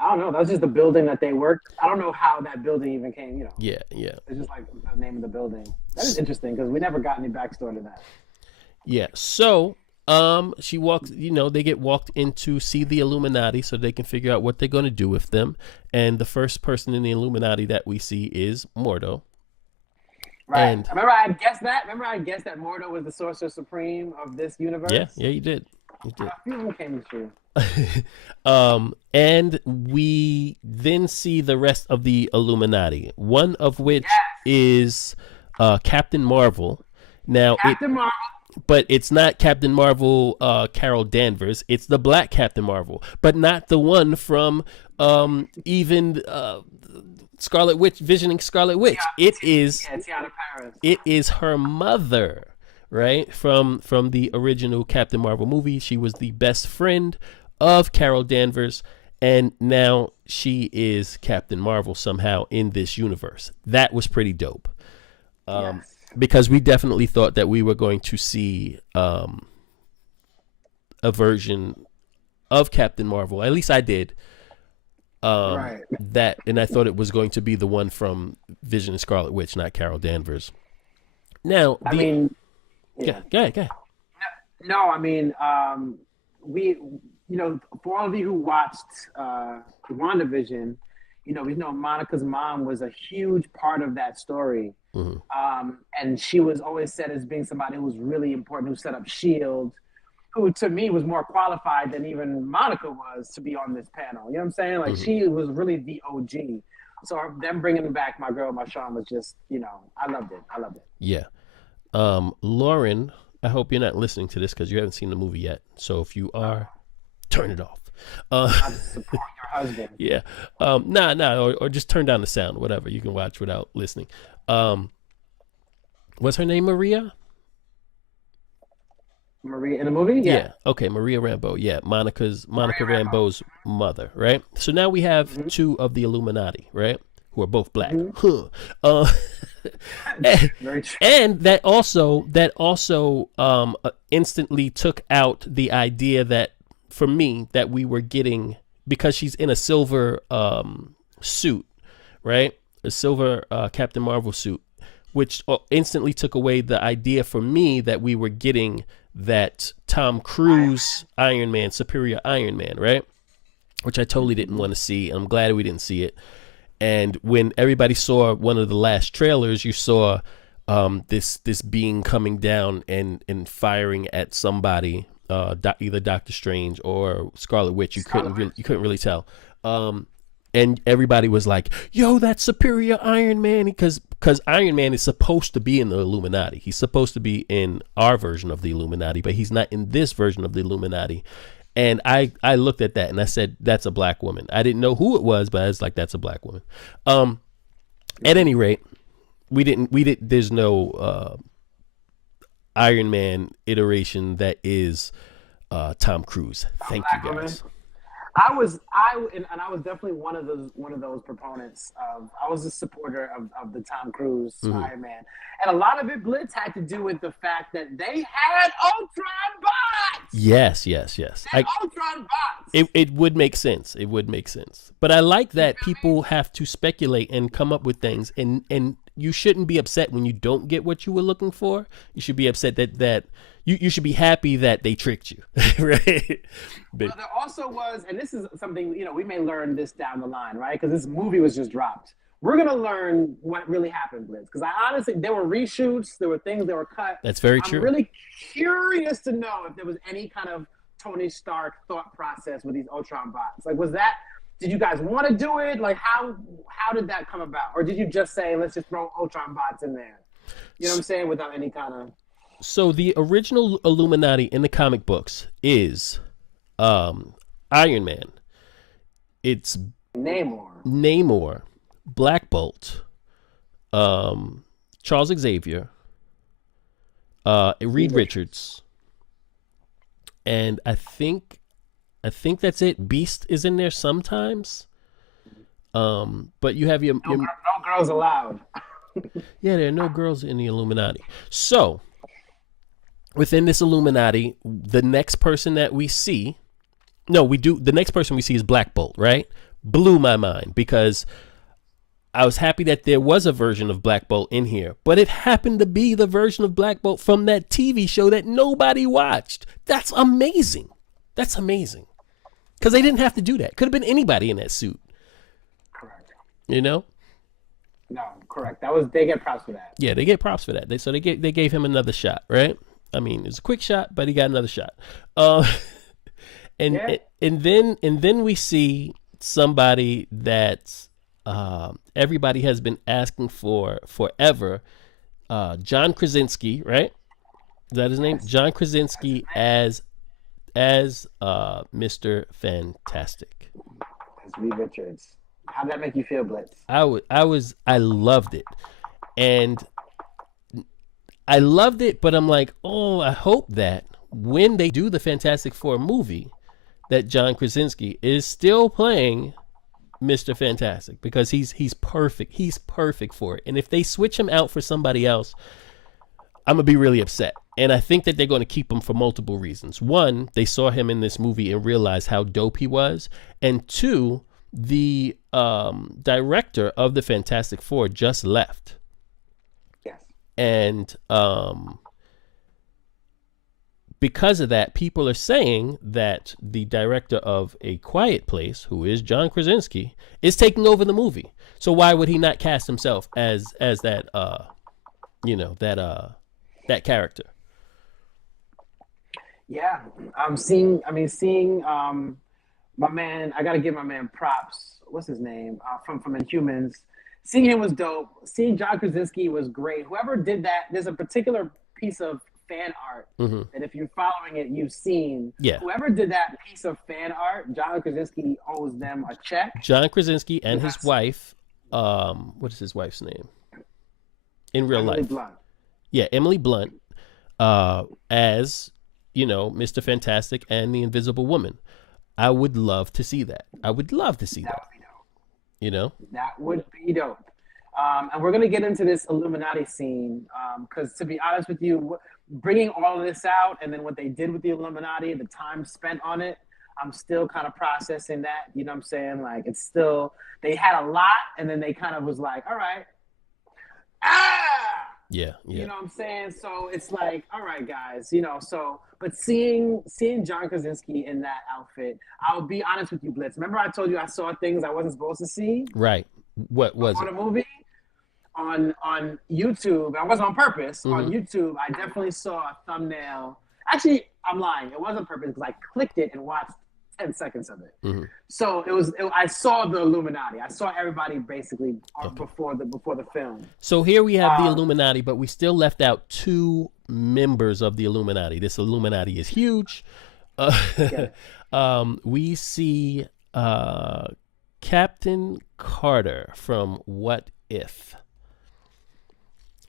I don't know. That was just the building that they worked. I don't know how that building even came. Yeah, yeah. It's just like the name of the building. That is interesting because we never got any backstory to that. Yeah. So, she walks. They get walked in to see the Illuminati, so they can figure out what they're going to do with them. And the first person in the Illuminati that we see is Mordo. Right. And Remember, I had guessed that. Remember, I guessed that Mordo was the Sorcerer Supreme of this universe. yeah, you did. You did. A few of them came true. And we then see the rest of the Illuminati. One of which is Captain Marvel. Now, Captain Marvel. But it's not Captain Marvel, Carol Danvers. It's the Black Captain Marvel, but not the one from even Scarlet Witch, visioning Scarlet Witch. It is Tiana Paris. It is her mother, right? From the original Captain Marvel movie. She was the best friend of Carol Danvers, and now she is Captain Marvel somehow in this universe. That was pretty dope. Because we definitely thought that we were going to see a version of Captain Marvel. At least I did. Right. That, and I thought it was going to be the one from Vision and Scarlet Witch, not Carol Danvers. Now, I mean, go ahead. No, I mean, we, for all of you who watched WandaVision, we know Monica's mom was a huge part of that story. Mm-hmm. And she was always said as being somebody who was really important, who set up S.H.I.E.L.D., who to me was more qualified than even Monica was to be on this panel. You know what I'm saying? Like, she was really the OG. So them bringing back my girl, Marshawn, was just, I loved it. Yeah. Lauren, I hope you're not listening to this because you haven't seen the movie yet. So if you are, turn it off. I support your husband. Yeah. Or just turn down the sound, whatever. You can watch without listening. What's her name, Maria? Maria in the movie? Yeah. Okay, Maria Rambeau. Yeah, Monica Rambeau's mother, right? So now we have two of the Illuminati, right? Who are both black. And that also instantly took out the idea that, for me, that we were getting, because she's in a silver suit, right? A silver Captain Marvel suit, which instantly took away the idea for me that we were getting that Tom Cruise Iron Man, superior Iron Man, right? Which I totally didn't want to see. I'm glad we didn't see it. And when everybody saw one of the last trailers, you saw this being coming down and firing at somebody, either Doctor Strange or Scarlet Witch. You couldn't really tell. And everybody was like, yo, that's superior Iron Man, because Iron Man is supposed to be in the Illuminati. He's supposed to be in our version of the Illuminati, but he's not in this version of the Illuminati. And I looked at that and I said, that's a black woman. I didn't know who it was, but I was like, that's a black woman. At any rate, we didn't there's no Iron Man iteration that is Tom Cruise. Thank you, guys. I was definitely one of those proponents of. I was a supporter of the Tom Cruise Iron Man, and a lot of it, Blitz, had to do with the fact that they had Ultron bots. Yes. Ultron bots. It would make sense. But I like that people have to speculate and come up with things, and you shouldn't be upset when you don't get what you were looking for. You should be upset that you should be happy that they tricked you, right? Well, there also was, and this is something, we may learn this down the line, right? Because this movie was just dropped. We're going to learn what really happened, Blitz. Because I honestly, there were reshoots, there were things that were cut. That's very true. I'm really curious to know if there was any kind of Tony Stark thought process with these Ultron bots. Like, did you guys want to do it? Like, how did that come about? Or did you just say, let's just throw Ultron bots in there? You know what I'm saying? Without any kind of... So the original Illuminati in the comic books is Iron Man. It's Namor, Black Bolt, Charles Xavier, Reed Richards, and I think that's it. Beast is in there sometimes. But you have your no girls allowed. Yeah, there are no girls in the Illuminati. So within this Illuminati, the next person that we see, the next person we see is Black Bolt, right? blew my mind because I was happy that there was a version of Black Bolt in here, but it happened to be the version of Black Bolt from that TV show that nobody watched. That's amazing. That's amazing. Because they didn't have to do that. Could have been anybody in that suit. Correct. You know? No, correct. They get props for that. Yeah, they get props for that. They gave him another shot, right? I mean, it was a quick shot, but he got another shot. And then we see somebody that everybody has been asking for forever. John Krasinski, right? Is that his name? John Krasinski as Mr. Fantastic. As Reed Richards. How'd that make you feel, Blitz? I loved it. And I loved it, but I'm like, oh, I hope that when they do the Fantastic Four movie, that John Krasinski is still playing Mr. Fantastic, because he's perfect. He's perfect for it. And if they switch him out for somebody else, I'm going to be really upset. And I think that they're going to keep him for multiple reasons. One, they saw him in this movie and realized how dope he was. And two, the director of the Fantastic Four just left. Yes. And because of that, people are saying that the director of A Quiet Place, who is John Krasinski, is taking over the movie. So why would he not cast himself as that that character? Yeah, seeing my man. I got to give my man props. What's his name? From Inhumans. Seeing him was dope. Seeing John Krasinski was great. Whoever did that, there's a particular piece of fan art that if you're following it, you've seen. Yeah. Whoever did that piece of fan art, John Krasinski owes them a check. John Krasinski and his wife. What is his wife's name? In real Emily life. Blunt. Yeah, Emily Blunt, as Mr. Fantastic and the Invisible Woman. I would love to see that. I would love to see that. Would be dope. That would be dope. And we're going to get into this Illuminati scene because, to be honest with you, bringing all of this out and then what they did with the Illuminati, the time spent on it, I'm still kind of processing that. You know what I'm saying? Like, it's still, they had a lot and then they kind of was like, all right. Yeah. You know what I'm saying? So it's like, all right, guys, but seeing John Krasinski in that outfit, I'll be honest with you, Blitz. Remember I told you I saw things I wasn't supposed to see? Right. What was on it? On a movie? On YouTube. I wasn't on purpose. Mm-hmm. On YouTube, I definitely saw a thumbnail. Actually, I'm lying. It wasn't purpose because I clicked it and watched 10 seconds of it. Mm-hmm. So I saw the Illuminati. I saw everybody basically before the film. So here we have the Illuminati, but we still left out two members of the Illuminati. This Illuminati is huge. We see Captain Carter from What If.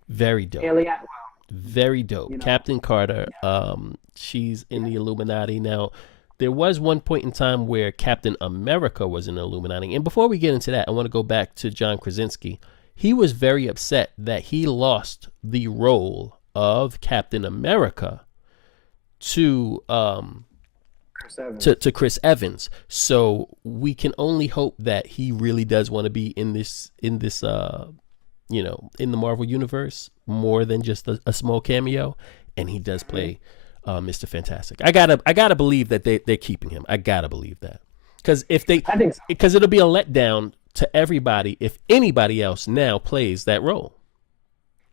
Very dope. Aiight. Very dope. Captain Carter. She's in the Illuminati now. There was one point in time where Captain America was in the Illuminati. And before we get into that, I want to go back to John Krasinski. He was very upset that he lost the role of Captain America to Chris Evans. So we can only hope that he really does want to be in this in the Marvel universe more than just a small cameo. And he does play Mr. Fantastic. I gotta believe that they're keeping him. I gotta believe that, because because it'll be a letdown to everybody if anybody else now plays that role.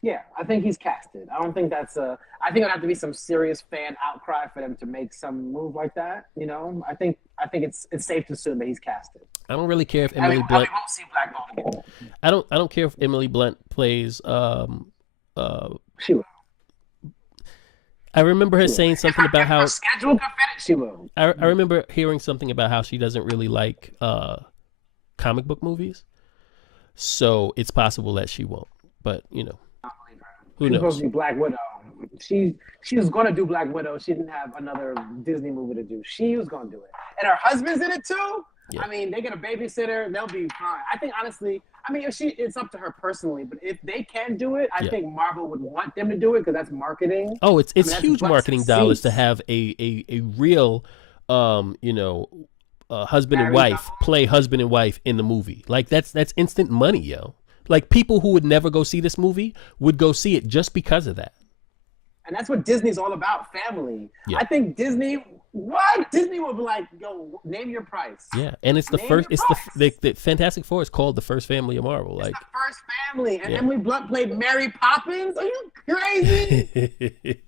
Yeah, I think he's casted. I don't think I think it'll have to be some serious fan outcry for them to make some move like that. I think it's safe to assume that he's casted. I don't really care if Emily Blunt. We won't see Black Bolt again. I don't care if Emily Blunt plays. She will. I remember her saying something about how schedule could fit it. She will. I remember hearing something about how she doesn't really like comic book movies, so it's possible that she won't. But who knows? She's supposed to be Black Widow. She was going to do Black Widow. She didn't have another Disney movie to do. She was going to do it, and her husband's in it too. Yeah. I mean, they get a babysitter, they'll be fine. I think honestly, it's up to her personally, but if they can do it, I think Marvel would want them to do it because that's marketing. Oh, it's huge marketing dollars to have a real husband and wife play husband and wife in the movie. Like that's instant money, yo. Like people who would never go see this movie would go see it just because of that. And that's what Disney's all about, family. Yeah. I think Disney would be like, yo, name your price. Yeah, and it's the first. It's the Fantastic Four is called the first family of Marvel. Like it's the first family, and Emily Blunt played Mary Poppins. Are you crazy?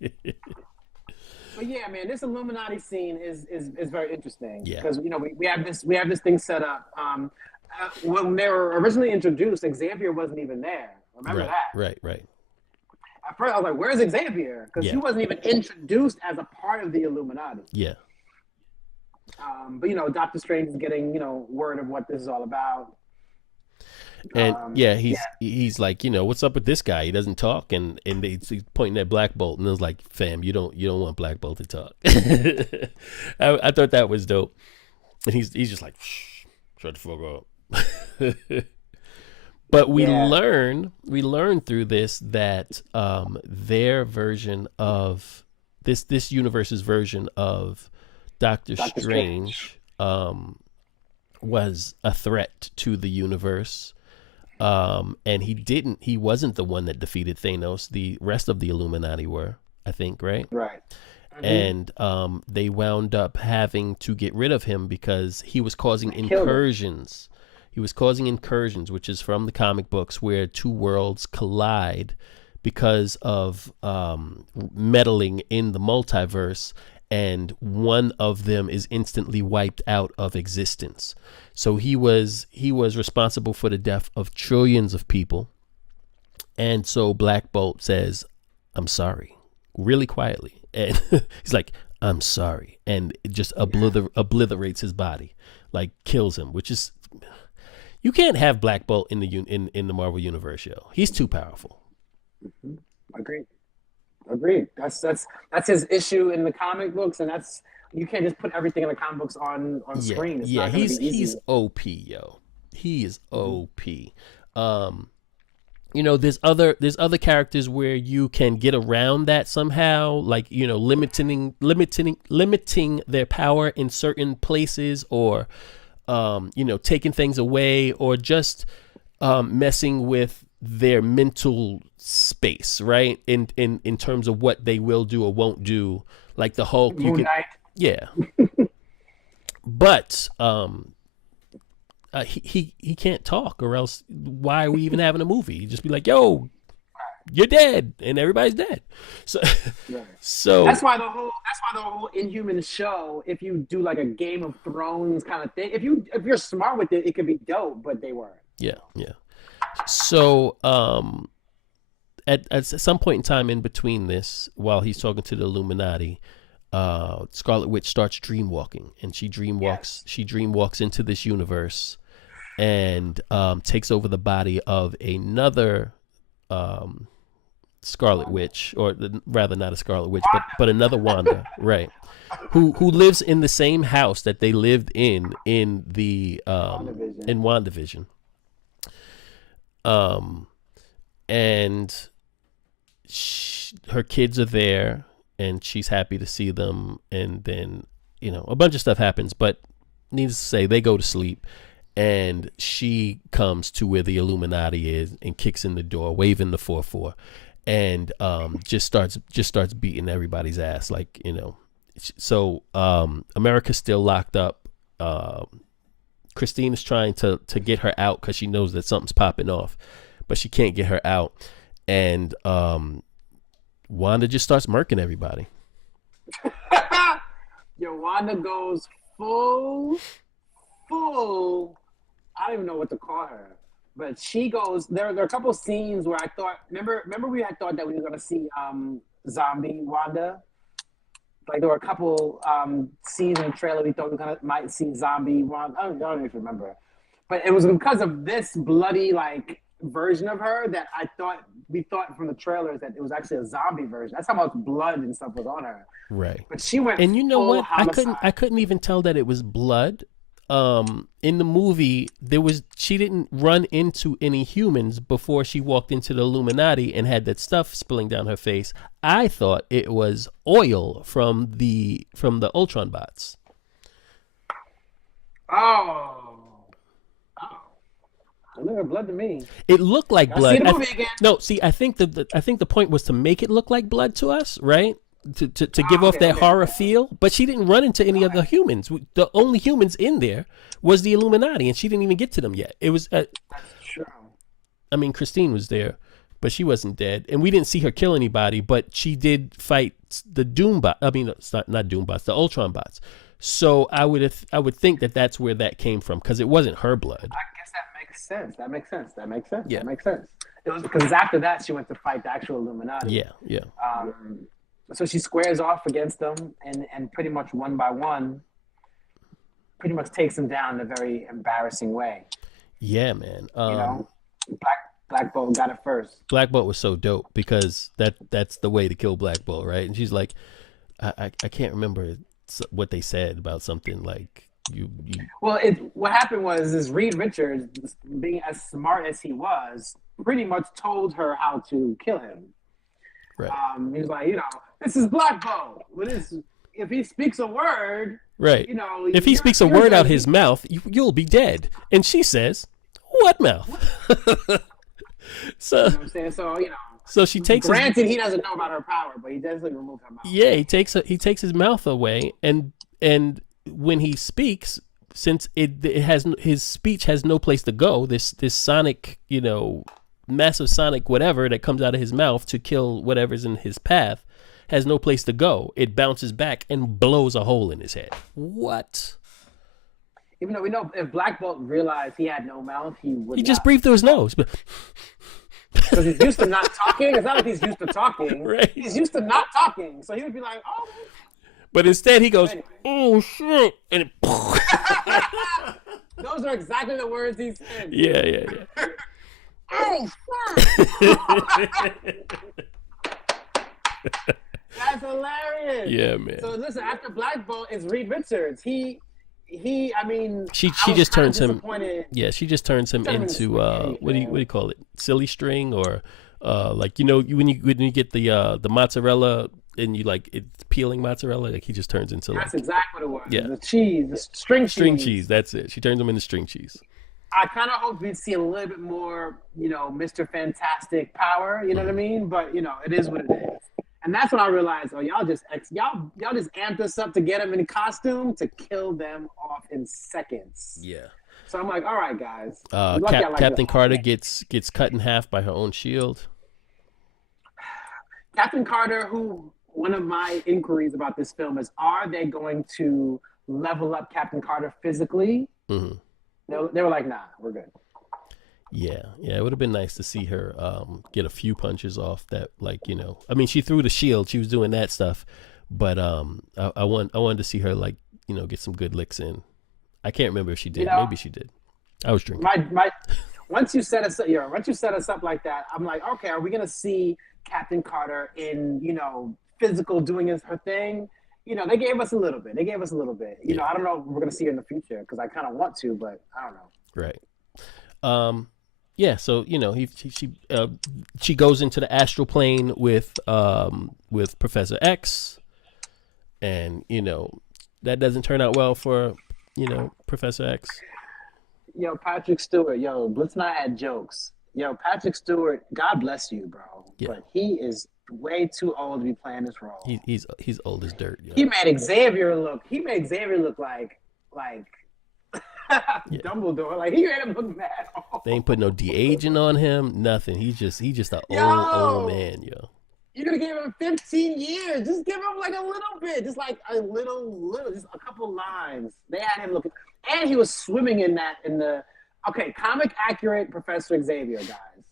But yeah, man, this Illuminati scene is very interesting. Yeah, because we have this thing set up. When they were originally introduced, Xavier wasn't even there. Remember that? Right. At first, I was like, "Where's Xavier?" Because he wasn't even introduced as a part of the Illuminati. Yeah. But Doctor Strange is getting word of what this is all about. And he's like, what's up with this guy? He doesn't talk, and he's pointing at Black Bolt, and it was like, fam, you don't want Black Bolt to talk. I thought that was dope, and he's just like, shh, shut the fuck up. But we learn through this that their version of this universe's version of Doctor Strange was a threat to the universe. And he wasn't the one that defeated Thanos. The rest of the Illuminati were, I think, right? Right. And they wound up having to get rid of him because he was causing incursions. He was causing incursions, which is from the comic books, where two worlds collide because of meddling in the multiverse, and one of them is instantly wiped out of existence. So he was responsible for the death of trillions of people. And so Black Bolt says, "I'm sorry," really quietly. And he's like, "I'm sorry." And it just obliterates his body, like kills him, which is, you can't have Black Bolt in the Marvel Universe, yo. He's too powerful. Mm-hmm. Agreed. That's his issue in the comic books, and you can't just put everything in the comic books on screen. It's not he's OP, yo. He is OP. There's other characters where you can get around that somehow, like limiting their power in certain places, or taking things away, or just messing with their mental space, right? In terms of what they will do or won't do, like the Hulk. But he can't talk, or else why are we even having a movie? He'd just be like, "Yo, you're dead," and everybody's dead. So that's why the whole Inhuman show, if you do like a Game of Thrones kind of thing, if you're smart with it, it could be dope, but they weren't. Yeah. So at some point in time in between this, while he's talking to the Illuminati, Scarlet Witch starts dreamwalking, and she dreamwalks into this universe, and takes over the body of another Scarlet Witch, or rather not a Scarlet Witch, but another Wanda, right? Who lives in the same house that they lived in the in WandaVision. And her kids are there, and she's happy to see them, and then a bunch of stuff happens, but needless to say, they go to sleep, and she comes to where the Illuminati is and kicks in the door, waving the 4-4, and just starts beating everybody's ass, like so America's still locked up. Christine is trying to get her out because she knows that something's popping off, but she can't get her out, and Wanda just starts murking everybody. Wanda goes full. I don't even know what to call her, but she goes. There are a couple scenes where I thought. Remember, we had thought that we were going to see zombie Wanda. Like there were a couple scenes in the trailer we thought we might see zombie Wanda. I don't even remember, but it was because of this bloody version of her that we thought from the trailers that it was actually a zombie version. That's how much blood and stuff was on her. Right. But she went. And you know what? Homicide. I couldn't even tell that it was blood. In the movie, she didn't run into any humans before she walked into the Illuminati and had that stuff spilling down her face. I thought it was oil from the Ultron bots. Oh. Oh. It looked like blood to me. It looked like I see blood. the movie again. No, see, I think the point was to make it look like blood to us, right? To give off that horror feel. But she didn't run into any of the humans. The only humans in there was the Illuminati, and she didn't even get to them yet. It was. That's true. I mean, Christine was there, but she wasn't dead, and we didn't see her kill anybody. But she did fight the Doombot. I mean, it's not Doombots, the Ultron bots. So I would think that that's where that came from, because it wasn't her blood. I guess that makes sense. That makes sense. Yeah. That makes sense. It was because after that she went to fight the actual Illuminati. Yeah. So she squares off against them and pretty much one by one, pretty much takes them down in a very embarrassing way. Yeah, man. Black Bolt got it first. Black Bolt was so dope because that's the way to kill Black Bolt, right? And she's like, I can't remember what they said about something like you. Well, what happened was is Reed Richards, being as smart as he was, pretty much told her how to kill him. Right. He was like, this is Black Bolt. If he speaks a word, right? If he speaks a word out his mouth, you'll be dead. And she says, "What mouth?" So, you know what I'm saying? So she takes. Granted, he doesn't know about her power, but he definitely removed her mouth. Yeah, he takes his mouth away, and when he speaks, since it has his speech has no place to go, this sonic, massive sonic whatever that comes out of his mouth to kill whatever's in his path has no place to go. It bounces back and blows a hole in his head. What? Even though we know if Black Bolt realized he had no mouth, he just breathed through his nose. Because he's used to not talking. It's not like he's used to talking. Right. He's used to not talking. So he would be like, oh. But instead he goes, oh, shit. And it... Those are exactly the words he said. Yeah. Oh, that's hilarious. Yeah, man. So listen, after Black Bolt is Reed Richards. She just turns him. Yeah, she just turns him into what do you call it? Silly string, or like when you get the mozzarella and you like it's peeling mozzarella, like he just turns into that's exactly what it was. Yeah, the cheese, the string cheese. That's it. She turns him into string cheese. I kind of hope we'd see a little bit more, Mr. Fantastic power. You know what I mean? But it is what it is. And that's when I realized, y'all just amped us up to get him in costume to kill them off in seconds. Yeah. So I'm like, all right, guys. Captain Carter gets cut in half by her own shield. Captain Carter, who one of my inquiries about this film is, are they going to level up Captain Carter physically? Mm-hmm. They were like, nah, we're good. Yeah, it would have been nice to see her get a few punches off that, like, I mean, she threw the shield, she was doing that stuff, but I wanted to see her, like, get some good licks in. I can't remember if she did. Maybe she did. I was drinking. Once you set us up like that, I'm like, okay, are we gonna see Captain Carter in physical doing her thing? They gave us a little bit. I don't know if we're gonna see her in the future because I kind of want to, but I don't know. Right. Yeah, so she goes into the astral plane with Professor X, and that doesn't turn out well for Professor X. Yo, Patrick Stewart. Yo, Blitz and I had jokes. Yo, Patrick Stewart. God bless you, bro. Yeah. But he is way too old to be playing this role. He's old as dirt. Yo. He made Xavier look like Dumbledore. Like he made him look mad. They ain't put no de-aging on him. Nothing. He's just an old man, yo. You're gonna give him 15 years. Just give him like a little bit. Just like a little, just a couple lines. They had him looking, and he was swimming in the comic accurate Professor Xavier, guys.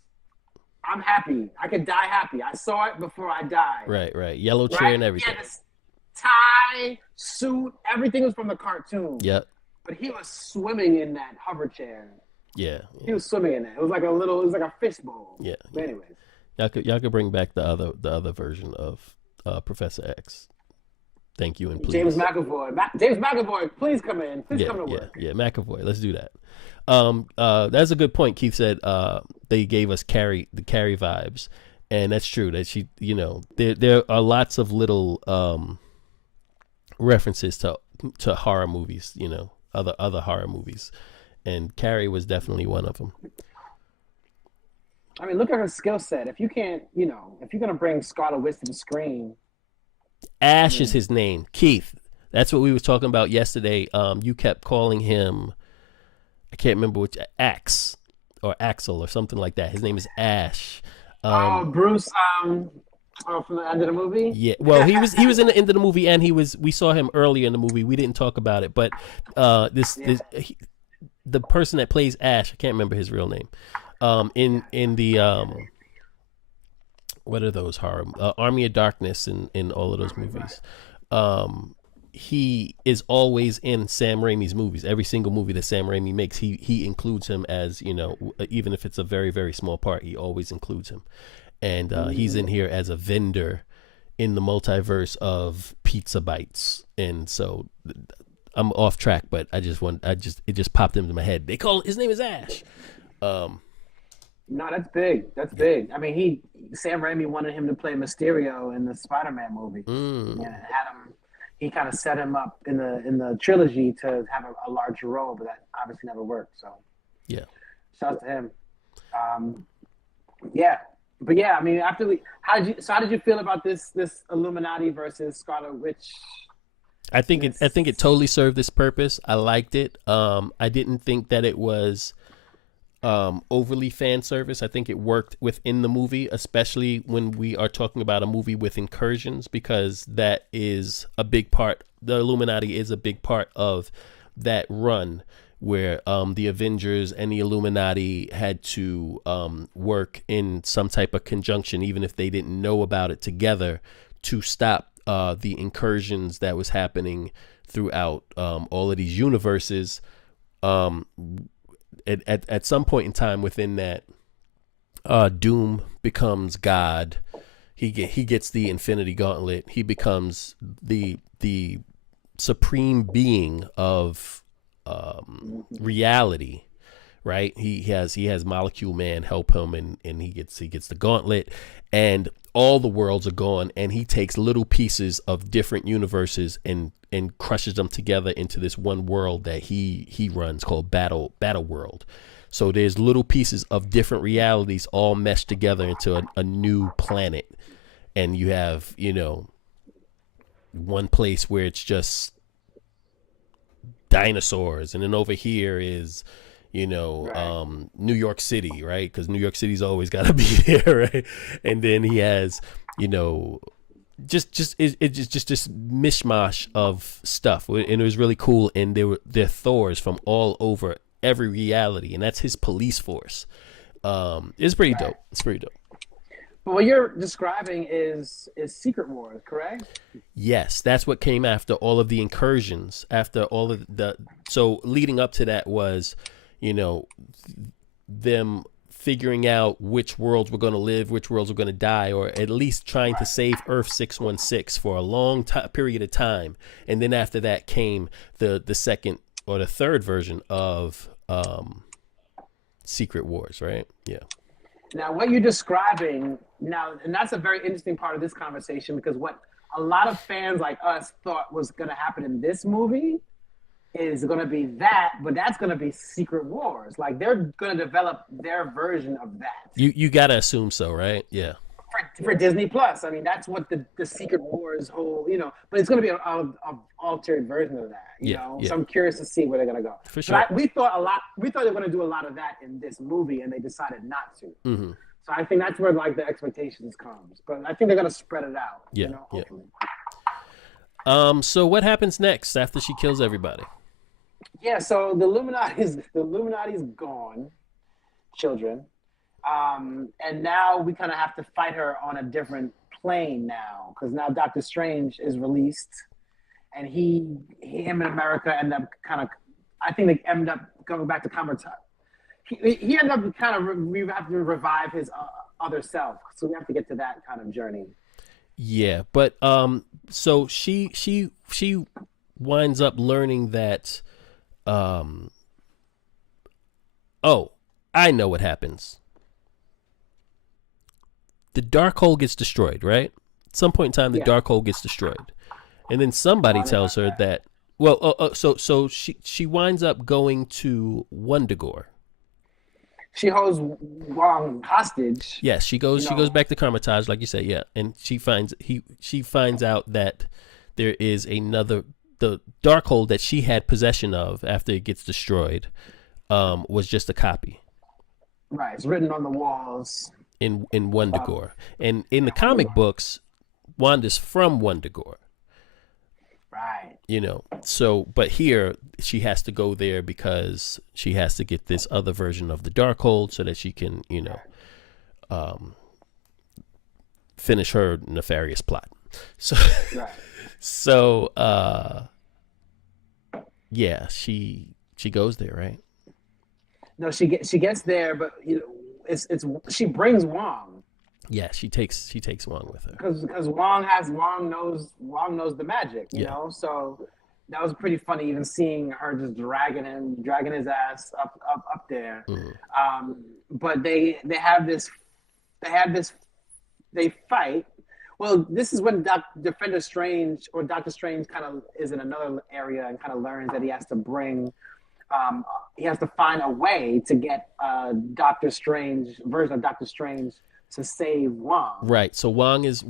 I'm happy. I could die happy. I saw it before I died. Right. Yellow chair and everything. He had this tie, suit, everything was from the cartoon. Yep. But he was swimming in that hover chair. Yeah. He was swimming in it. It was like a fishbowl. Yeah. But anyways. Y'all could bring back the other version of Professor X. Thank you and please. James McAvoy, please come in. Please come to work. Yeah, McAvoy. Let's do that. That's a good point. Keith said they gave us the Carrie vibes, and that's true. That she, there are lots of little references to horror movies, other horror movies, and Carrie was definitely one of them. I mean, look at her skill set. If you can't, if you're gonna bring Scarlet Witch to the screen, I Ash is mean, his name, Keith. That's what we were talking about yesterday. You kept calling him, I can't remember which, Axe or Axel or something like that. His name is Ash. oh, Um, Bruce, from the end of the movie. yeah, well, he was in the end of the movie, and we saw him earlier in the movie. We didn't talk about it, but Yeah. the person that plays Ash, I can't remember his real name. In the what are those horror Army of Darkness and in all of those movies. He is always in Sam Raimi's movies. Every single movie that Sam Raimi makes, he includes him as, even if it's a very, very small part, he always includes him. And he's in here as a vendor in the multiverse of pizza bites. And so I'm off track, but it just popped into my head. His name is Ash. No, that's big. That's big. I mean, Sam Raimi wanted him to play Mysterio in the Spider-Man movie, and had him. He kind of set him up in the trilogy to have a larger role, but that obviously never worked. So, Yeah. shout out to him. Yeah, but yeah, I mean, how did you feel about this Illuminati versus Scarlet Witch? I think it totally served its purpose. I liked it. I didn't think that it was overly fan service. I think it worked within the movie, especially when we are talking about a movie with incursions, because that is a big part. The Illuminati is a big part of that run where the Avengers and the Illuminati had to work in some type of conjunction, even if they didn't know about it together, to stop the incursions that was happening throughout all of these universes. At some point in time within that, Doom becomes God. He gets the Infinity Gauntlet. He becomes the supreme being of reality, right? He has Molecule Man help him, and he gets the gauntlet, and all the worlds are gone, and he takes little pieces of different universes and crushes them together into this one world that he runs called Battle World. So there's little pieces of different realities all meshed together into a new planet, and you have one place where it's just dinosaurs, and then over here is Right. New York City, right? Because New York City's always got to be there, right? And then he has it's just this mishmash of stuff, and it was really cool. And they're Thors from all over every reality, and that's his police force. It's pretty Right. dope. It's pretty dope. But what you're describing is Secret Wars, correct? Yes, that's what came after all of the incursions. After all of so leading up to that was, them figuring out which worlds were going to live, which worlds were going to die, or at least trying to save Earth 616 for a long period of time. And then after that came the second or the third version of Secret Wars, right? Yeah. Now, what you're describing now, and that's a very interesting part of this conversation, because what a lot of fans like us thought was going to happen in this movie is going to be that, but that's going to be Secret Wars. Like, they're going to develop their version of that You got to assume so, right? Yeah. for Disney Plus. I mean, that's what the Secret Wars whole, but it's going to be an altered version of that, Yeah. So Yeah. I'm curious to see where they're going to go. For sure. But we thought they were going to do a lot of that in this movie, and they decided not to. Mm-hmm. So I think that's where like the expectations comes. But I think they're going to spread it out. Yeah. Hopefully. Yeah. So what happens next after she kills everybody? Yeah, so the Illuminati's gone, children, and now we kind of have to fight her on a different plane now, because now Doctor Strange is released, and him and America end up I think they end up going back to common time. He ended up kind of we have to revive his other self, so we have to get to that kind of journey. Yeah, but so she winds up learning that oh, I know what happens. The dark hole gets destroyed, right? At some point in time, the Yeah. dark hole gets destroyed. And then somebody tells her that Well, so she winds up going to Wundagore. She holds Wong hostage. Yes, she You goes. She goes know, back to Carmitage, like you said. Yeah, and she finds out that there is another the Darkhold that she had possession of after it gets destroyed. Was just a copy. right? It's written on the walls. In Um, Wundagore, and in the comic books, Wanda's from Wundagore. right. So but here she has to go there because she has to get this other version of the Darkhold so that she can um finish her nefarious plot. So Right. so yeah, she goes there, right? No, she gets there, but it's she brings Wong Yeah, she takes Wong with her. because Wong knows the magic, Yeah. So that was pretty funny, even seeing her just dragging his ass up there. Mhm. But they have this they fight. Well, this is when Defender Strange or Doctor Strange kind of is in another area and kind of learns that he has to find a way to get Doctor Strange version of Doctor Strange to save Wong. Right. So Wong is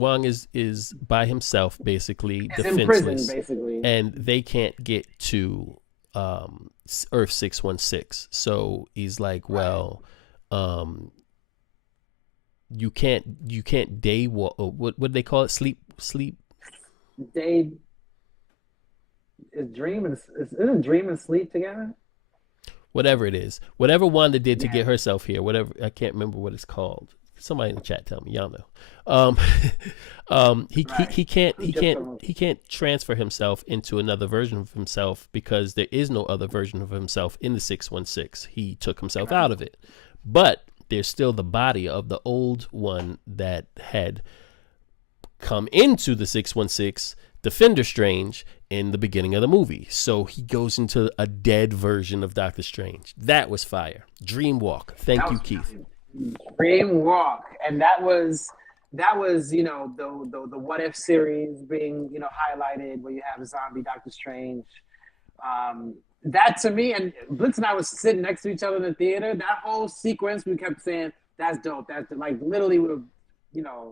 by himself, basically He's in prison, defenseless, basically. and they can't get to Earth 616. So he's like, well, you can't day walk. What do they call it? Sleep. They isn't dream and sleep together? Whatever it is, whatever Wanda did to Yeah. get herself here, whatever, I can't remember what it's called. Somebody in the chat tell me, y'all know. Right. He can't transfer himself into another version of himself because there is no other version of himself in the 616. He took himself out of it, but there's still the body of the old one that had come into the 616, Defender Strange, in the beginning of the movie. So he goes into a dead version of Doctor Strange. That was fire. Dreamwalk. Thank you, Keith. Dream Walk, and that was the What If series being highlighted where you have zombie Doctor Strange. That to me, and Blitz and I was sitting next to each other in the theater. That whole sequence, we kept saying, "That's dope." That's like literally we were,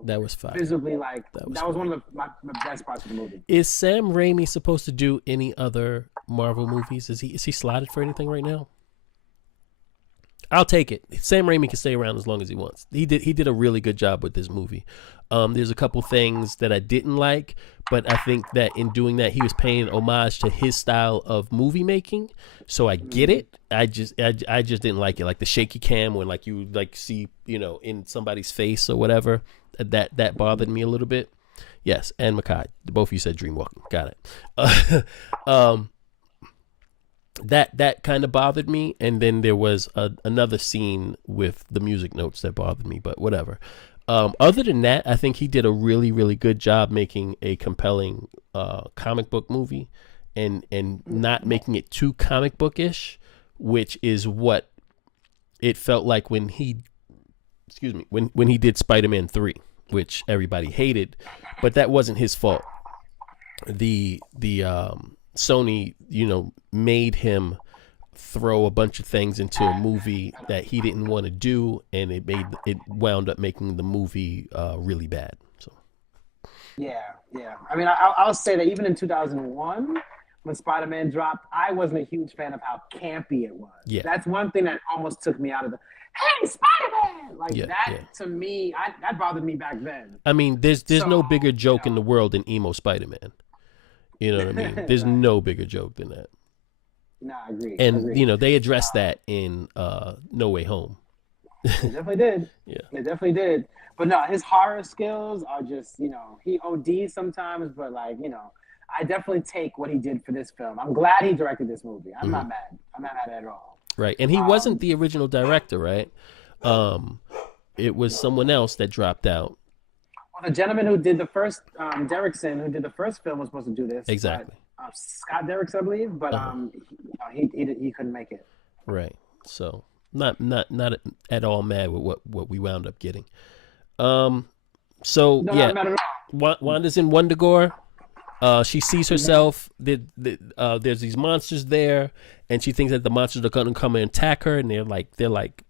That was fire. visibly like That was that was fire. one of my best parts of the movie. Is Sam Raimi supposed to do any other Marvel movies? Is he slotted for anything right now? I'll take it. Sam Raimi can stay around as long as he wants. He did a really good job with this movie. There's a couple things that I didn't like, but I think that in doing that, he was paying homage to his style of movie making. So I get it. I just didn't like it, like the shaky cam when like you like see in somebody's face or whatever. That bothered me a little bit. Yes, and Makai, both of you said dreamwalking. Got it. That kind of bothered me, and then there was another scene with the music notes that bothered me, but whatever. Other than that, I think he did a really, really good job making a compelling comic book movie and not making it too comic bookish, which is what it felt like when he did Spider-Man 3, which everybody hated, but that wasn't his fault. The Sony, made him throw a bunch of things into a movie that he didn't want to do, and it wound up making the movie really bad. So Yeah. I mean, I'll say that even in 2001, when Spider-Man dropped, I wasn't a huge fan of how campy it was. Yeah. That's one thing that almost took me out of the, hey, Spider-Man! Like that, yeah. to me, that bothered me back then. I mean, there's no So, bigger joke in the world than emo Spider-Man. You know what I mean? There's Right. no bigger joke than that. No, I agree. And they addressed that in No Way Home. They definitely did. Yeah. They definitely did. But no, his horror skills are just, he ODs sometimes, but like, I definitely take what he did for this film. I'm glad he directed this movie. I'm not mad. I'm not mad at all. Right. And he wasn't the original director, right? It was someone else that dropped out. Well, the gentleman who did the first, Derrickson, who did the first film, was supposed to do this. Exactly. But, Scott Derrickson, I believe, but he couldn't make it. Right. So not at all mad with what we wound up getting. So No, yeah, not mad at all. Wanda's in Wundagore. She sees herself. There's these monsters there, and she thinks that the monsters are going to come and attack her. And they're like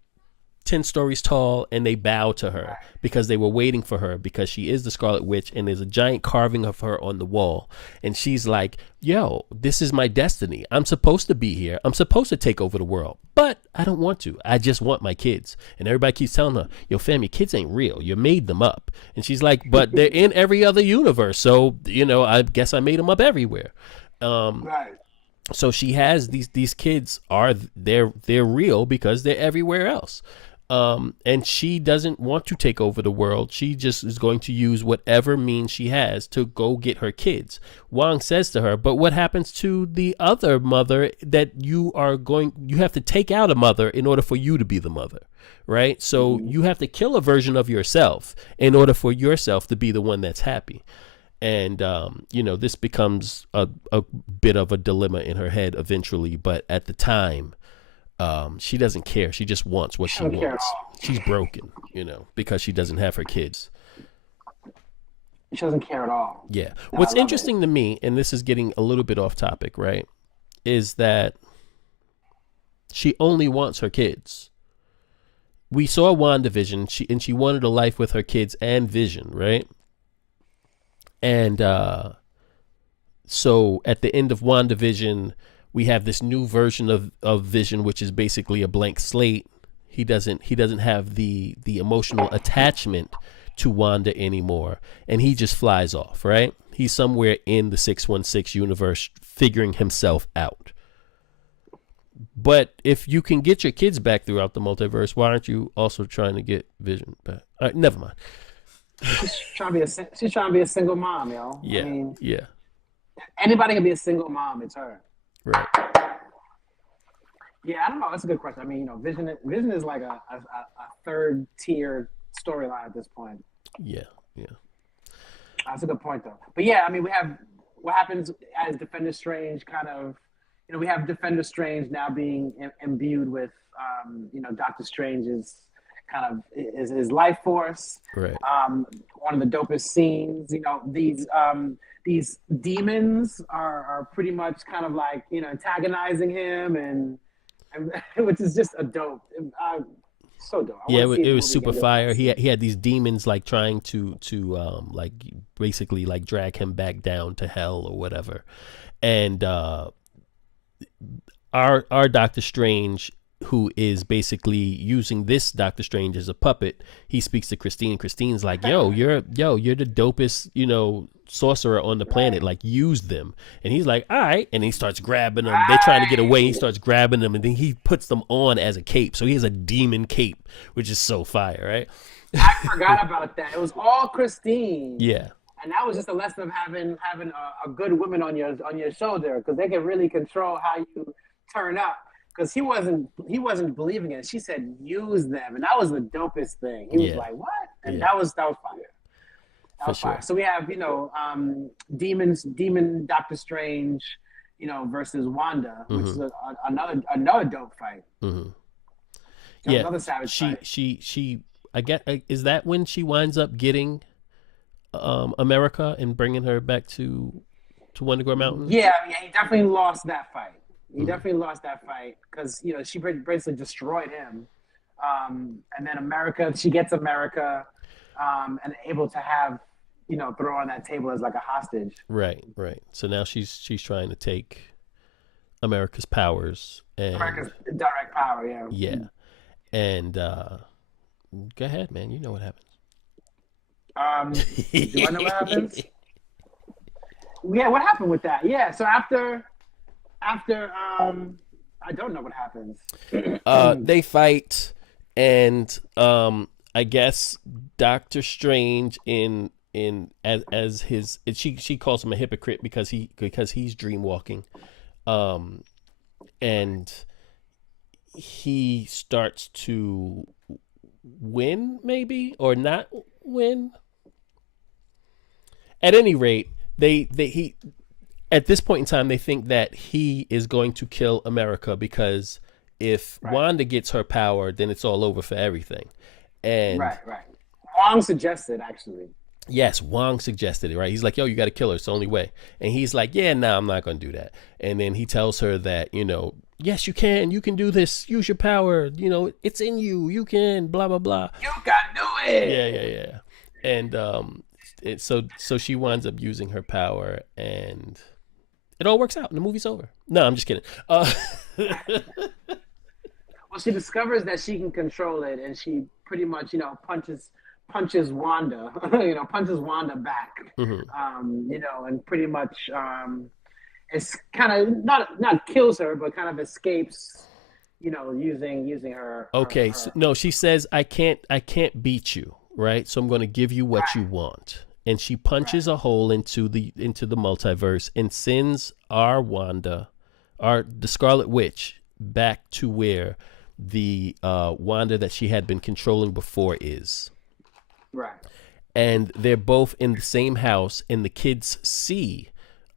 10 stories tall, and they bow to her because they were waiting for her because she is the Scarlet Witch, and there's a giant carving of her on the wall. And she's like, yo, this is my destiny. I'm supposed to be here. I'm supposed to take over the world, but I don't want to. I just want my kids. And everybody keeps telling her, yo, fam, your kids ain't real. You made them up. And she's like, but they're in every other universe. So, I guess I made them up everywhere. Right. So she has these kids they're real because they're everywhere else. And she doesn't want to take over the world. She just is going to use whatever means she has to go get her kids. Wong says to her, but what happens to the other mother that you have to take out a mother in order for you to be the mother, right? So you have to kill a version of yourself in order for yourself to be the one that's happy. And, this becomes a bit of a dilemma in her head eventually. But at the time, she doesn't care. She just wants what she wants. She's broken, because she doesn't have her kids. She doesn't care at all. Yeah. What's interesting to me, and this is getting a little bit off topic, right, is that she only wants her kids. We saw WandaVision, and she wanted a life with her kids and Vision, right? And so at the end of WandaVision, we have this new version of Vision, which is basically a blank slate. He doesn't have the emotional attachment to Wanda anymore, and he just flies off, right? He's somewhere in the 616 universe figuring himself out. But if you can get your kids back throughout the multiverse, why aren't you also trying to get Vision back? All right, never mind. She's trying to be a single mom, yo. Yeah, I mean, yeah. Anybody can be a single mom. It's her. Right. Yeah, I don't know. That's a good question. I mean, Vision is like a third tier storyline at this point. Yeah, yeah. That's a good point, though. But yeah, I mean, we have what happens as Defender Strange kind of, we have Defender Strange now being imbued with, Doctor Strange's kind of his life force. Right. One of the dopest scenes, these demons are pretty much kind of like, antagonizing him and which is just a dope. So dope. Yeah, it was super fire. He had these demons like trying to like basically like drag him back down to hell or whatever. And our Doctor Strange, who is basically using this Doctor Strange as a puppet, he speaks to Christine. Christine's like, you're the dopest, sorcerer on the planet. Like, use them. And he's like, all right. And he starts grabbing them. They're trying to get away. He starts grabbing them, and then he puts them on as a cape. So he has a demon cape, which is so fire, right? I forgot about that. It was all Christine. Yeah. And that was just a lesson of having a good woman on your shoulder, because they can really control how you turn up. Because he wasn't believing it. She said, use them. And that was the dopest thing. He was like, what? And that was fire. That was fire. So we have, Demon Doctor Strange, versus Wanda, which is another dope fight. Mm-hmm. Yeah. Another savage fight. She I get, is that when she winds up getting America and bringing her back to Wendigo Mountain? Yeah, he definitely lost that fight. He definitely lost that fight because, she basically destroyed him. And then she gets America and able to have, throw on that table as like a hostage. Right. So now she's trying to take America's powers. America's direct power, yeah. Yeah. And go ahead, man. You know what happens. Do I know what happens? Yeah, what happened with that? Yeah, so after I don't know what happens. They fight, and I guess Doctor Strange as his, she calls him a hypocrite because he's dream walking, and he starts to win, maybe, or not win. At any rate, he at this point in time, they think that he is going to kill America because if Wanda gets her power, then it's all over for everything. And right. Wong suggested, actually. Yes, Wong suggested it, right? He's like, yo, you got to kill her. It's the only way. And he's like, yeah, nah, I'm not going to do that. And then he tells her that, yes, you can. You can do this. Use your power. It's in you. You can, blah, blah, blah. You can do Yeah, it. yeah, yeah. And so she winds up using her power, and it all works out, and the movie's over. No, I'm just kidding. Well, she discovers that she can control it, and she pretty much, punches Wanda, punches Wanda back, Mhm. and pretty much it's kind of not kills her, but kind of escapes, using Okay, so, her. no, she says I can't beat you, right? So I'm going to give you what you Right, want. And she punches right, a hole into the multiverse and sends our Wanda, the Scarlet Witch, back to where the Wanda that she had been controlling before is. right, And they're both in the same house, and the kids see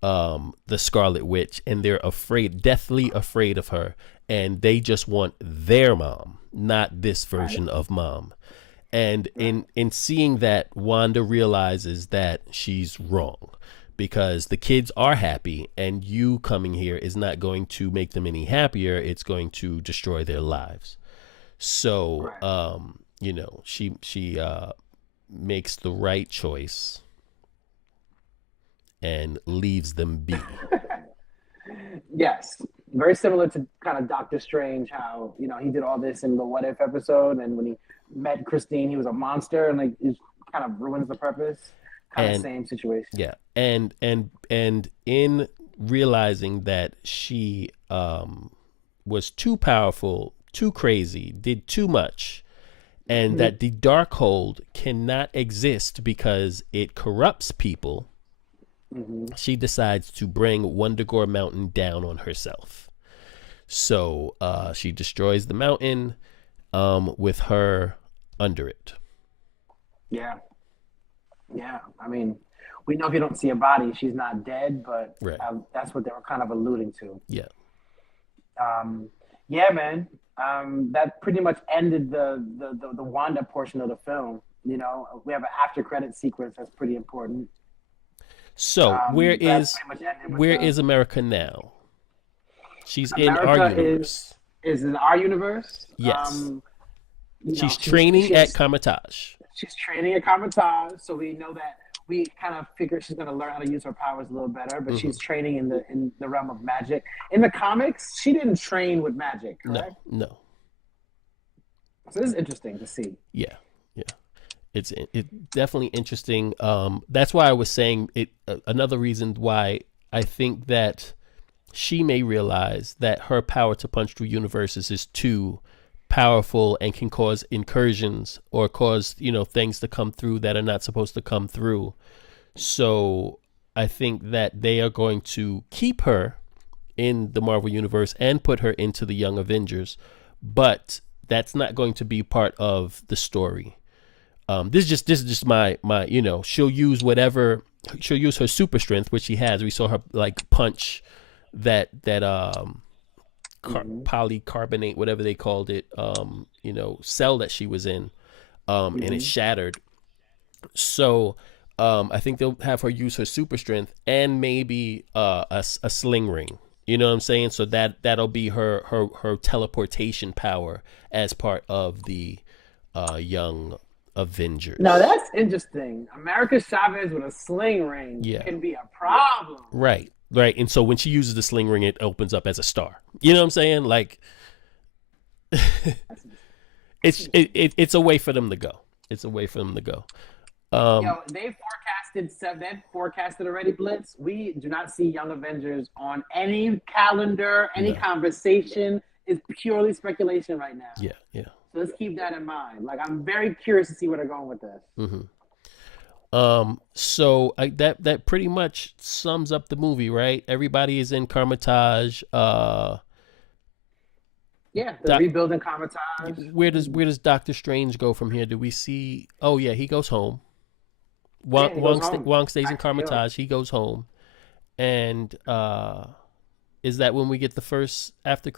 the Scarlet Witch, and they're afraid, deathly afraid of her, and they just want their mom, not this right, version of mom. And right, in seeing that, Wanda realizes that she's wrong, because the kids are happy, and you coming here is not going to make them any happier. It's going to destroy their lives. So, right. she makes the right choice and leaves them be. Yes, very similar to kind of Doctor Strange, how he did all this in the What If episode, and when he met Christine, he was a monster, and like it kind of ruins the purpose. Kind of And same situation. yeah, and in realizing that she was too powerful, too crazy, did too much, and Hmm. that the Darkhold cannot exist because it corrupts people, Hmm. she decides to bring Wundagore Mountain down on herself. So she destroys the mountain with her under it. Yeah, yeah. I mean, we know if you don't see a body, she's not dead, but Right. that's what they were kind of alluding to. Yeah. Um, yeah, man. That pretty much ended the Wanda portion of the film. We have an after credit sequence that's pretty important. So where But that's is pretty much ended with where the is America now? She's in our America is universe. is in our universe. Yes. She's She's training at she's Kamatage. she's training at Kamataz, so we know that we kind of figure she's going to learn how to use her powers a little better. But Hmm. she's training in the realm of magic. In the comics, she didn't train with magic, No, correct? no. So this is interesting to see. Yeah. Yeah. It definitely interesting. That's why I was saying it. Another reason why I think that she may realize that her power to punch through universes is too powerful and can cause incursions or cause things to come through that are not supposed to come through. So I think that they are going to keep her in the Marvel universe and put her into the Young Avengers, but that's not going to be part of the story. This is just my she'll use her super strength, which she has. We saw her like punch that Hmm. polycarbonate, whatever they called it, cell that she was in, and it Hmm. shattered. So I think they'll have her use her super strength and maybe a sling ring. You know what I'm saying? So that'll be her teleportation power as part of the Young Now Avengers. that's interesting. America Chavez with a sling ring Yeah. can be a problem. Right. Right. And so when she uses the sling ring, it opens up as a star. You know what I'm saying? Like That's, it's a way for them to go. It's a way for them to go. Um, they've forecasted already. Blitz. We do not see Young Avengers on any calendar, any no. conversation. It's purely speculation right now. Yeah. Yeah. So let's keep that in mind. Like I'm very curious to see where they're going with this. Hmm. So that pretty much sums up the movie, right? Everybody is in Carmitage. Yeah, they're Doc, rebuilding Comitage. where does Doctor Strange go from here? Do we see? Oh yeah, he goes home. Yeah, he goes home Wong stays in back to New York. Carmitage. He goes home, and is that when we get the first after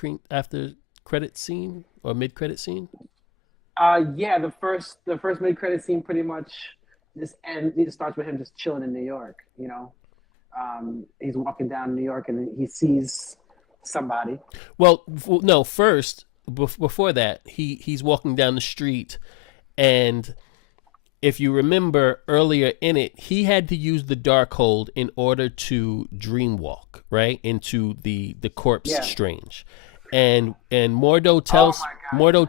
credit scene or mid credit scene? Yeah, the first mid credit scene pretty much it starts with him just chilling in New York. He's walking down New York and he sees somebody. Well, no, first before that, he's walking down the street, and if you remember earlier in it, he had to use the Darkhold in order to dreamwalk right into the corpse Strange, and Mordo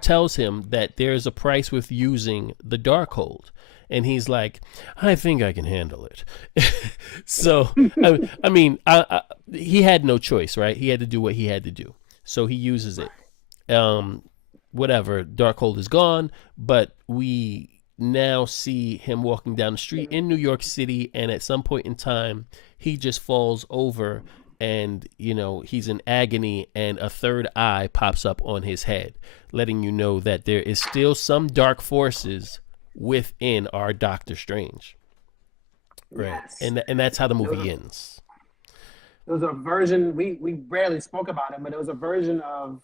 tells him that there's a price with using the Darkhold. And he's like, I think I can handle it. So, I mean, he had no choice, right? He had to do what he had to do. So he uses it. Whatever, Darkhold is gone, but we now see him walking down the street in New York City, and at some point in time, he just falls over, and, he's in agony, and a third eye pops up on his head, letting you know that there is still some dark forces within our Doctor Strange, right? Yes. And that's how the movie ends. There was a version we barely spoke about it, but there was a version of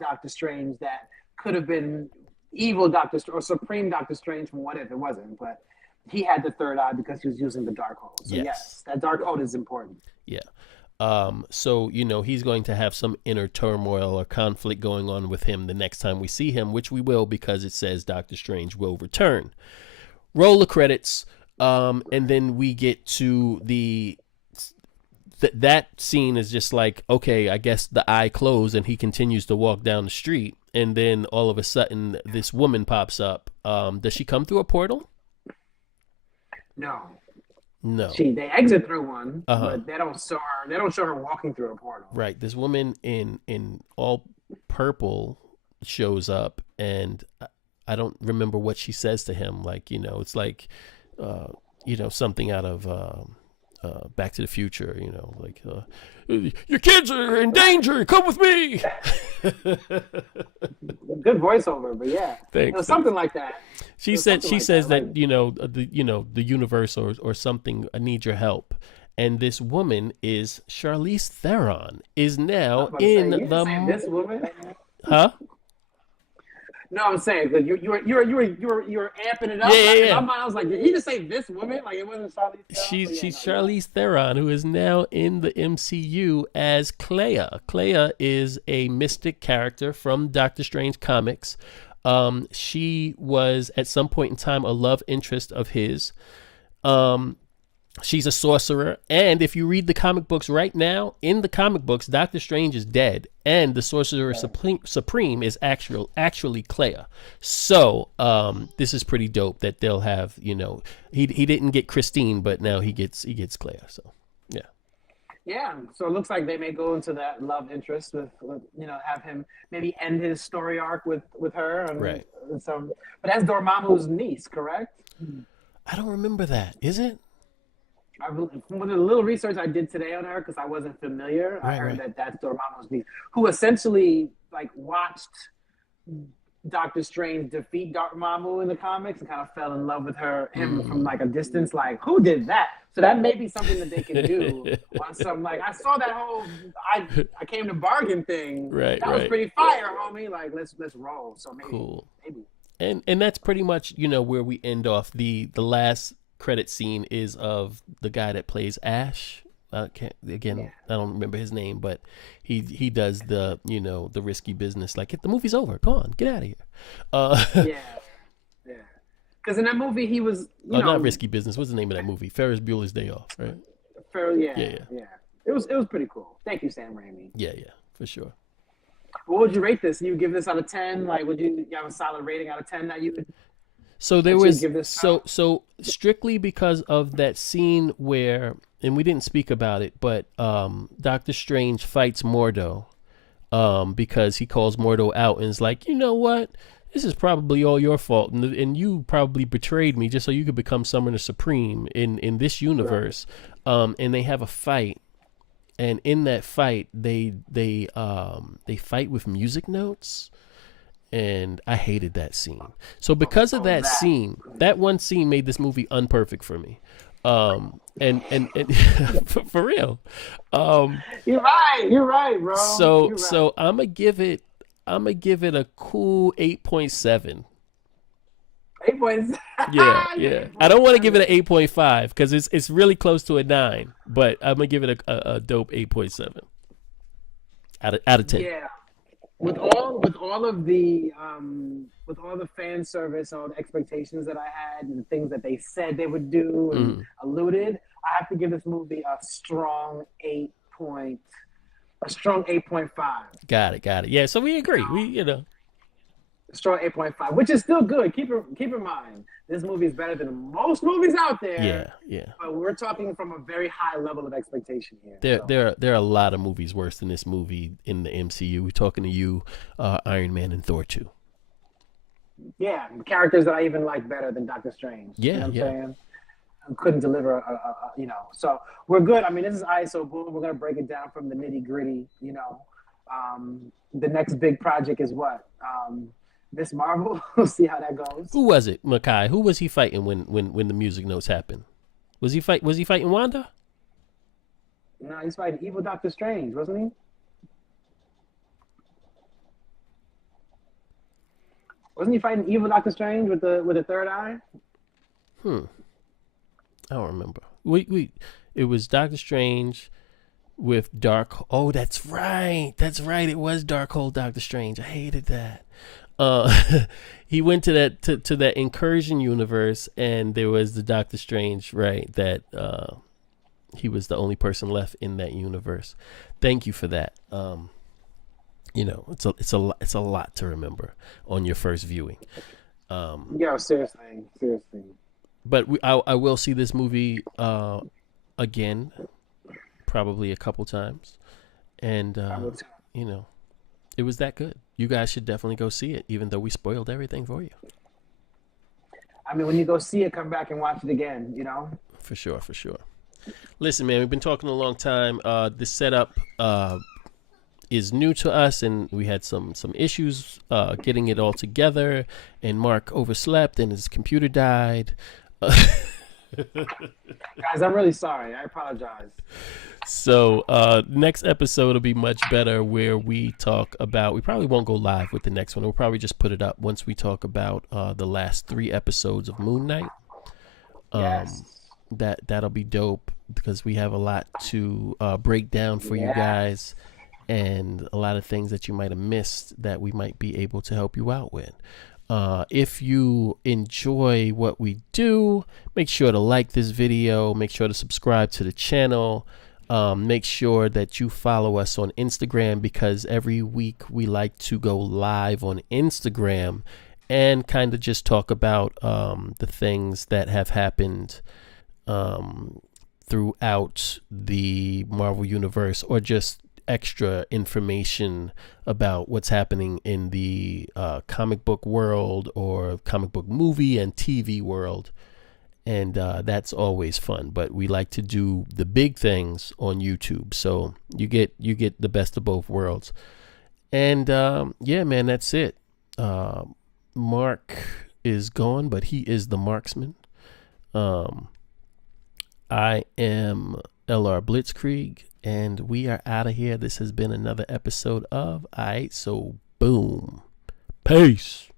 Doctor Strange that could have been evil Doctor or Supreme Doctor Strange from What If. It wasn't, but he had the third eye because he was using the Darkhold. So yes, that Darkhold is important. Yeah. So, he's going to have some inner turmoil or conflict going on with him the next time we see him, which we will, because it says Doctor Strange will return. Roll the credits. And then we get to that scene is just like, okay, I guess the eye closed and he continues to walk down the street. And then all of a sudden this woman pops up. Does she come through a portal? No. They exit through one, but they don't show her walking through a portal. Right. This woman in all purple shows up, and I don't remember what she says to him. Like, it's like, something out of Back to the Future. Like, your kids are in danger. Come with me. Good voiceover, but yeah, thanks. It was something like that. She says that the universe or something. I need your help, and this woman is Charlize Theron is now in this woman, huh? No, I'm saying that you were amping it up. Yeah. In my mind, I was like, did he just say this woman? Like it wasn't Charlize Theron. She's Charlize Theron, who is now in the MCU as Clea. Clea is a mystic character from Doctor Strange comics. She was at some point in time a love interest of his. She's a sorcerer, and if you read the comic books right now, in the comic books, Doctor Strange is dead, and the Sorcerer Supreme is actually Clea. So this is pretty dope that they'll have, he didn't get Christine, but now he gets Clea. So yeah. So it looks like they may go into that love interest with have him maybe end his story arc with her, and, right? And so, but that's Dormammu's niece, correct? I don't remember that. Is it? From the little research I did today on her, because I wasn't familiar, I heard that that's Dormammu's niece, who essentially watched Doctor Strange defeat Dormammu in the comics and kind of fell in love with him from a distance. Like, who did that? So that may be something that they can do on some I saw that whole I came to bargain thing. Right. That was pretty fire, homie. Like let's roll. So maybe cool. Maybe. And that's pretty much where we end off. The last credit scene is of the guy that plays Ash. I don't remember his name, but he does the the risky business. Like, the movie's over. Go on, get out of here. Yeah. Because in that movie he was not risky business. What's the name of that movie? Ferris Bueller's Day Off, right? Yeah. It was pretty cool. Thank you, Sam Raimi. Yeah, for sure. What would you rate this? You give this out of 10? Like, would you have a solid rating out of 10 that you would? So there was so strictly because of that scene where, and we didn't speak about it, but Doctor Strange fights Mordo because he calls Mordo out and is like, you know what? This is probably all your fault, and you probably betrayed me just so you could become Summoner Supreme in this universe. Right. And they have a fight, and in that fight, they fight with music notes. And I hated that scene. So because of that scene, that one scene made this movie unperfect for me. And for real. You're right, bro. So I'm gonna give it a cool 8.7. 8 points. Yeah, Yeah, yeah. I don't want to give it 8.7. an 8.5 because it's really close to a 9, but I'm gonna give it a dope 8.7 out of 10. Yeah, with all the fan service, all the expectations that I had, and the things that they said they would do and Mm. alluded, I have to give this movie a strong 8.5. Got it, got it. Yeah, so we agree. We. Strong 8.5, which is still good. Keep in mind, this movie is better than most movies out there, Yeah, yeah. but we're talking from a very high level of expectation here. There, So there, there are a lot of movies worse than this movie in the MCU. We're talking to you, Iron Man and Thor 2. yeah, characters that I even like better than Doctor Strange. You know Yeah, what I'm yeah. saying? Couldn't deliver so we're good. I mean, this is ISO boom. We're gonna break it down from the nitty gritty. The next big project is what? Miss Marvel. We'll see how that goes. Who was it, Makai? Who was he fighting when the music notes happened? Was he fighting Wanda? No, he's fighting evil Doctor Strange, wasn't he? Wasn't he fighting evil Doctor Strange with the third eye? Hmm. I don't remember. We it was Doctor Strange with Dark. Oh, that's right. That's right. It was Darkhold Doctor Strange. I hated that. He went to that incursion universe, and there was the Doctor Strange, right? That he was the only person left in that universe. Thank you for that. It's a lot to remember on your first viewing. Yeah, seriously. But I will see this movie again, probably a couple times, and it was that good. You guys should definitely go see it, even though we spoiled everything for you. I mean, when you go see it, come back and watch it again. For sure, for sure. Listen, man, we've been talking a long time. This setup is new to us, and we had some issues getting it all together. And Mark overslept, and his computer died. Guys, I'm really sorry. I apologize. So next episode will be much better, where we talk about, we probably won't go live with the next one. We'll probably just put it up once we talk about the last 3 episodes of Moon Knight. Yes. That'll be dope, because we have a lot to break down for you guys, and a lot of things that you might have missed that we might be able to help you out with. If you enjoy what we do, make sure to like this video, make sure to subscribe to the channel, make sure that you follow us on Instagram, because every week we like to go live on Instagram and kind of just talk about the things that have happened throughout the Marvel Universe, or just extra information about what's happening in the comic book world, or comic book movie and TV world. And that's always fun, but we like to do the big things on YouTube, so you get the best of both worlds. And yeah, man, that's it. Mark is gone, but he is the marksman. I am LR Blitzkrieg, and we are out of here. This has been another episode of Aiight, so boom. Peace.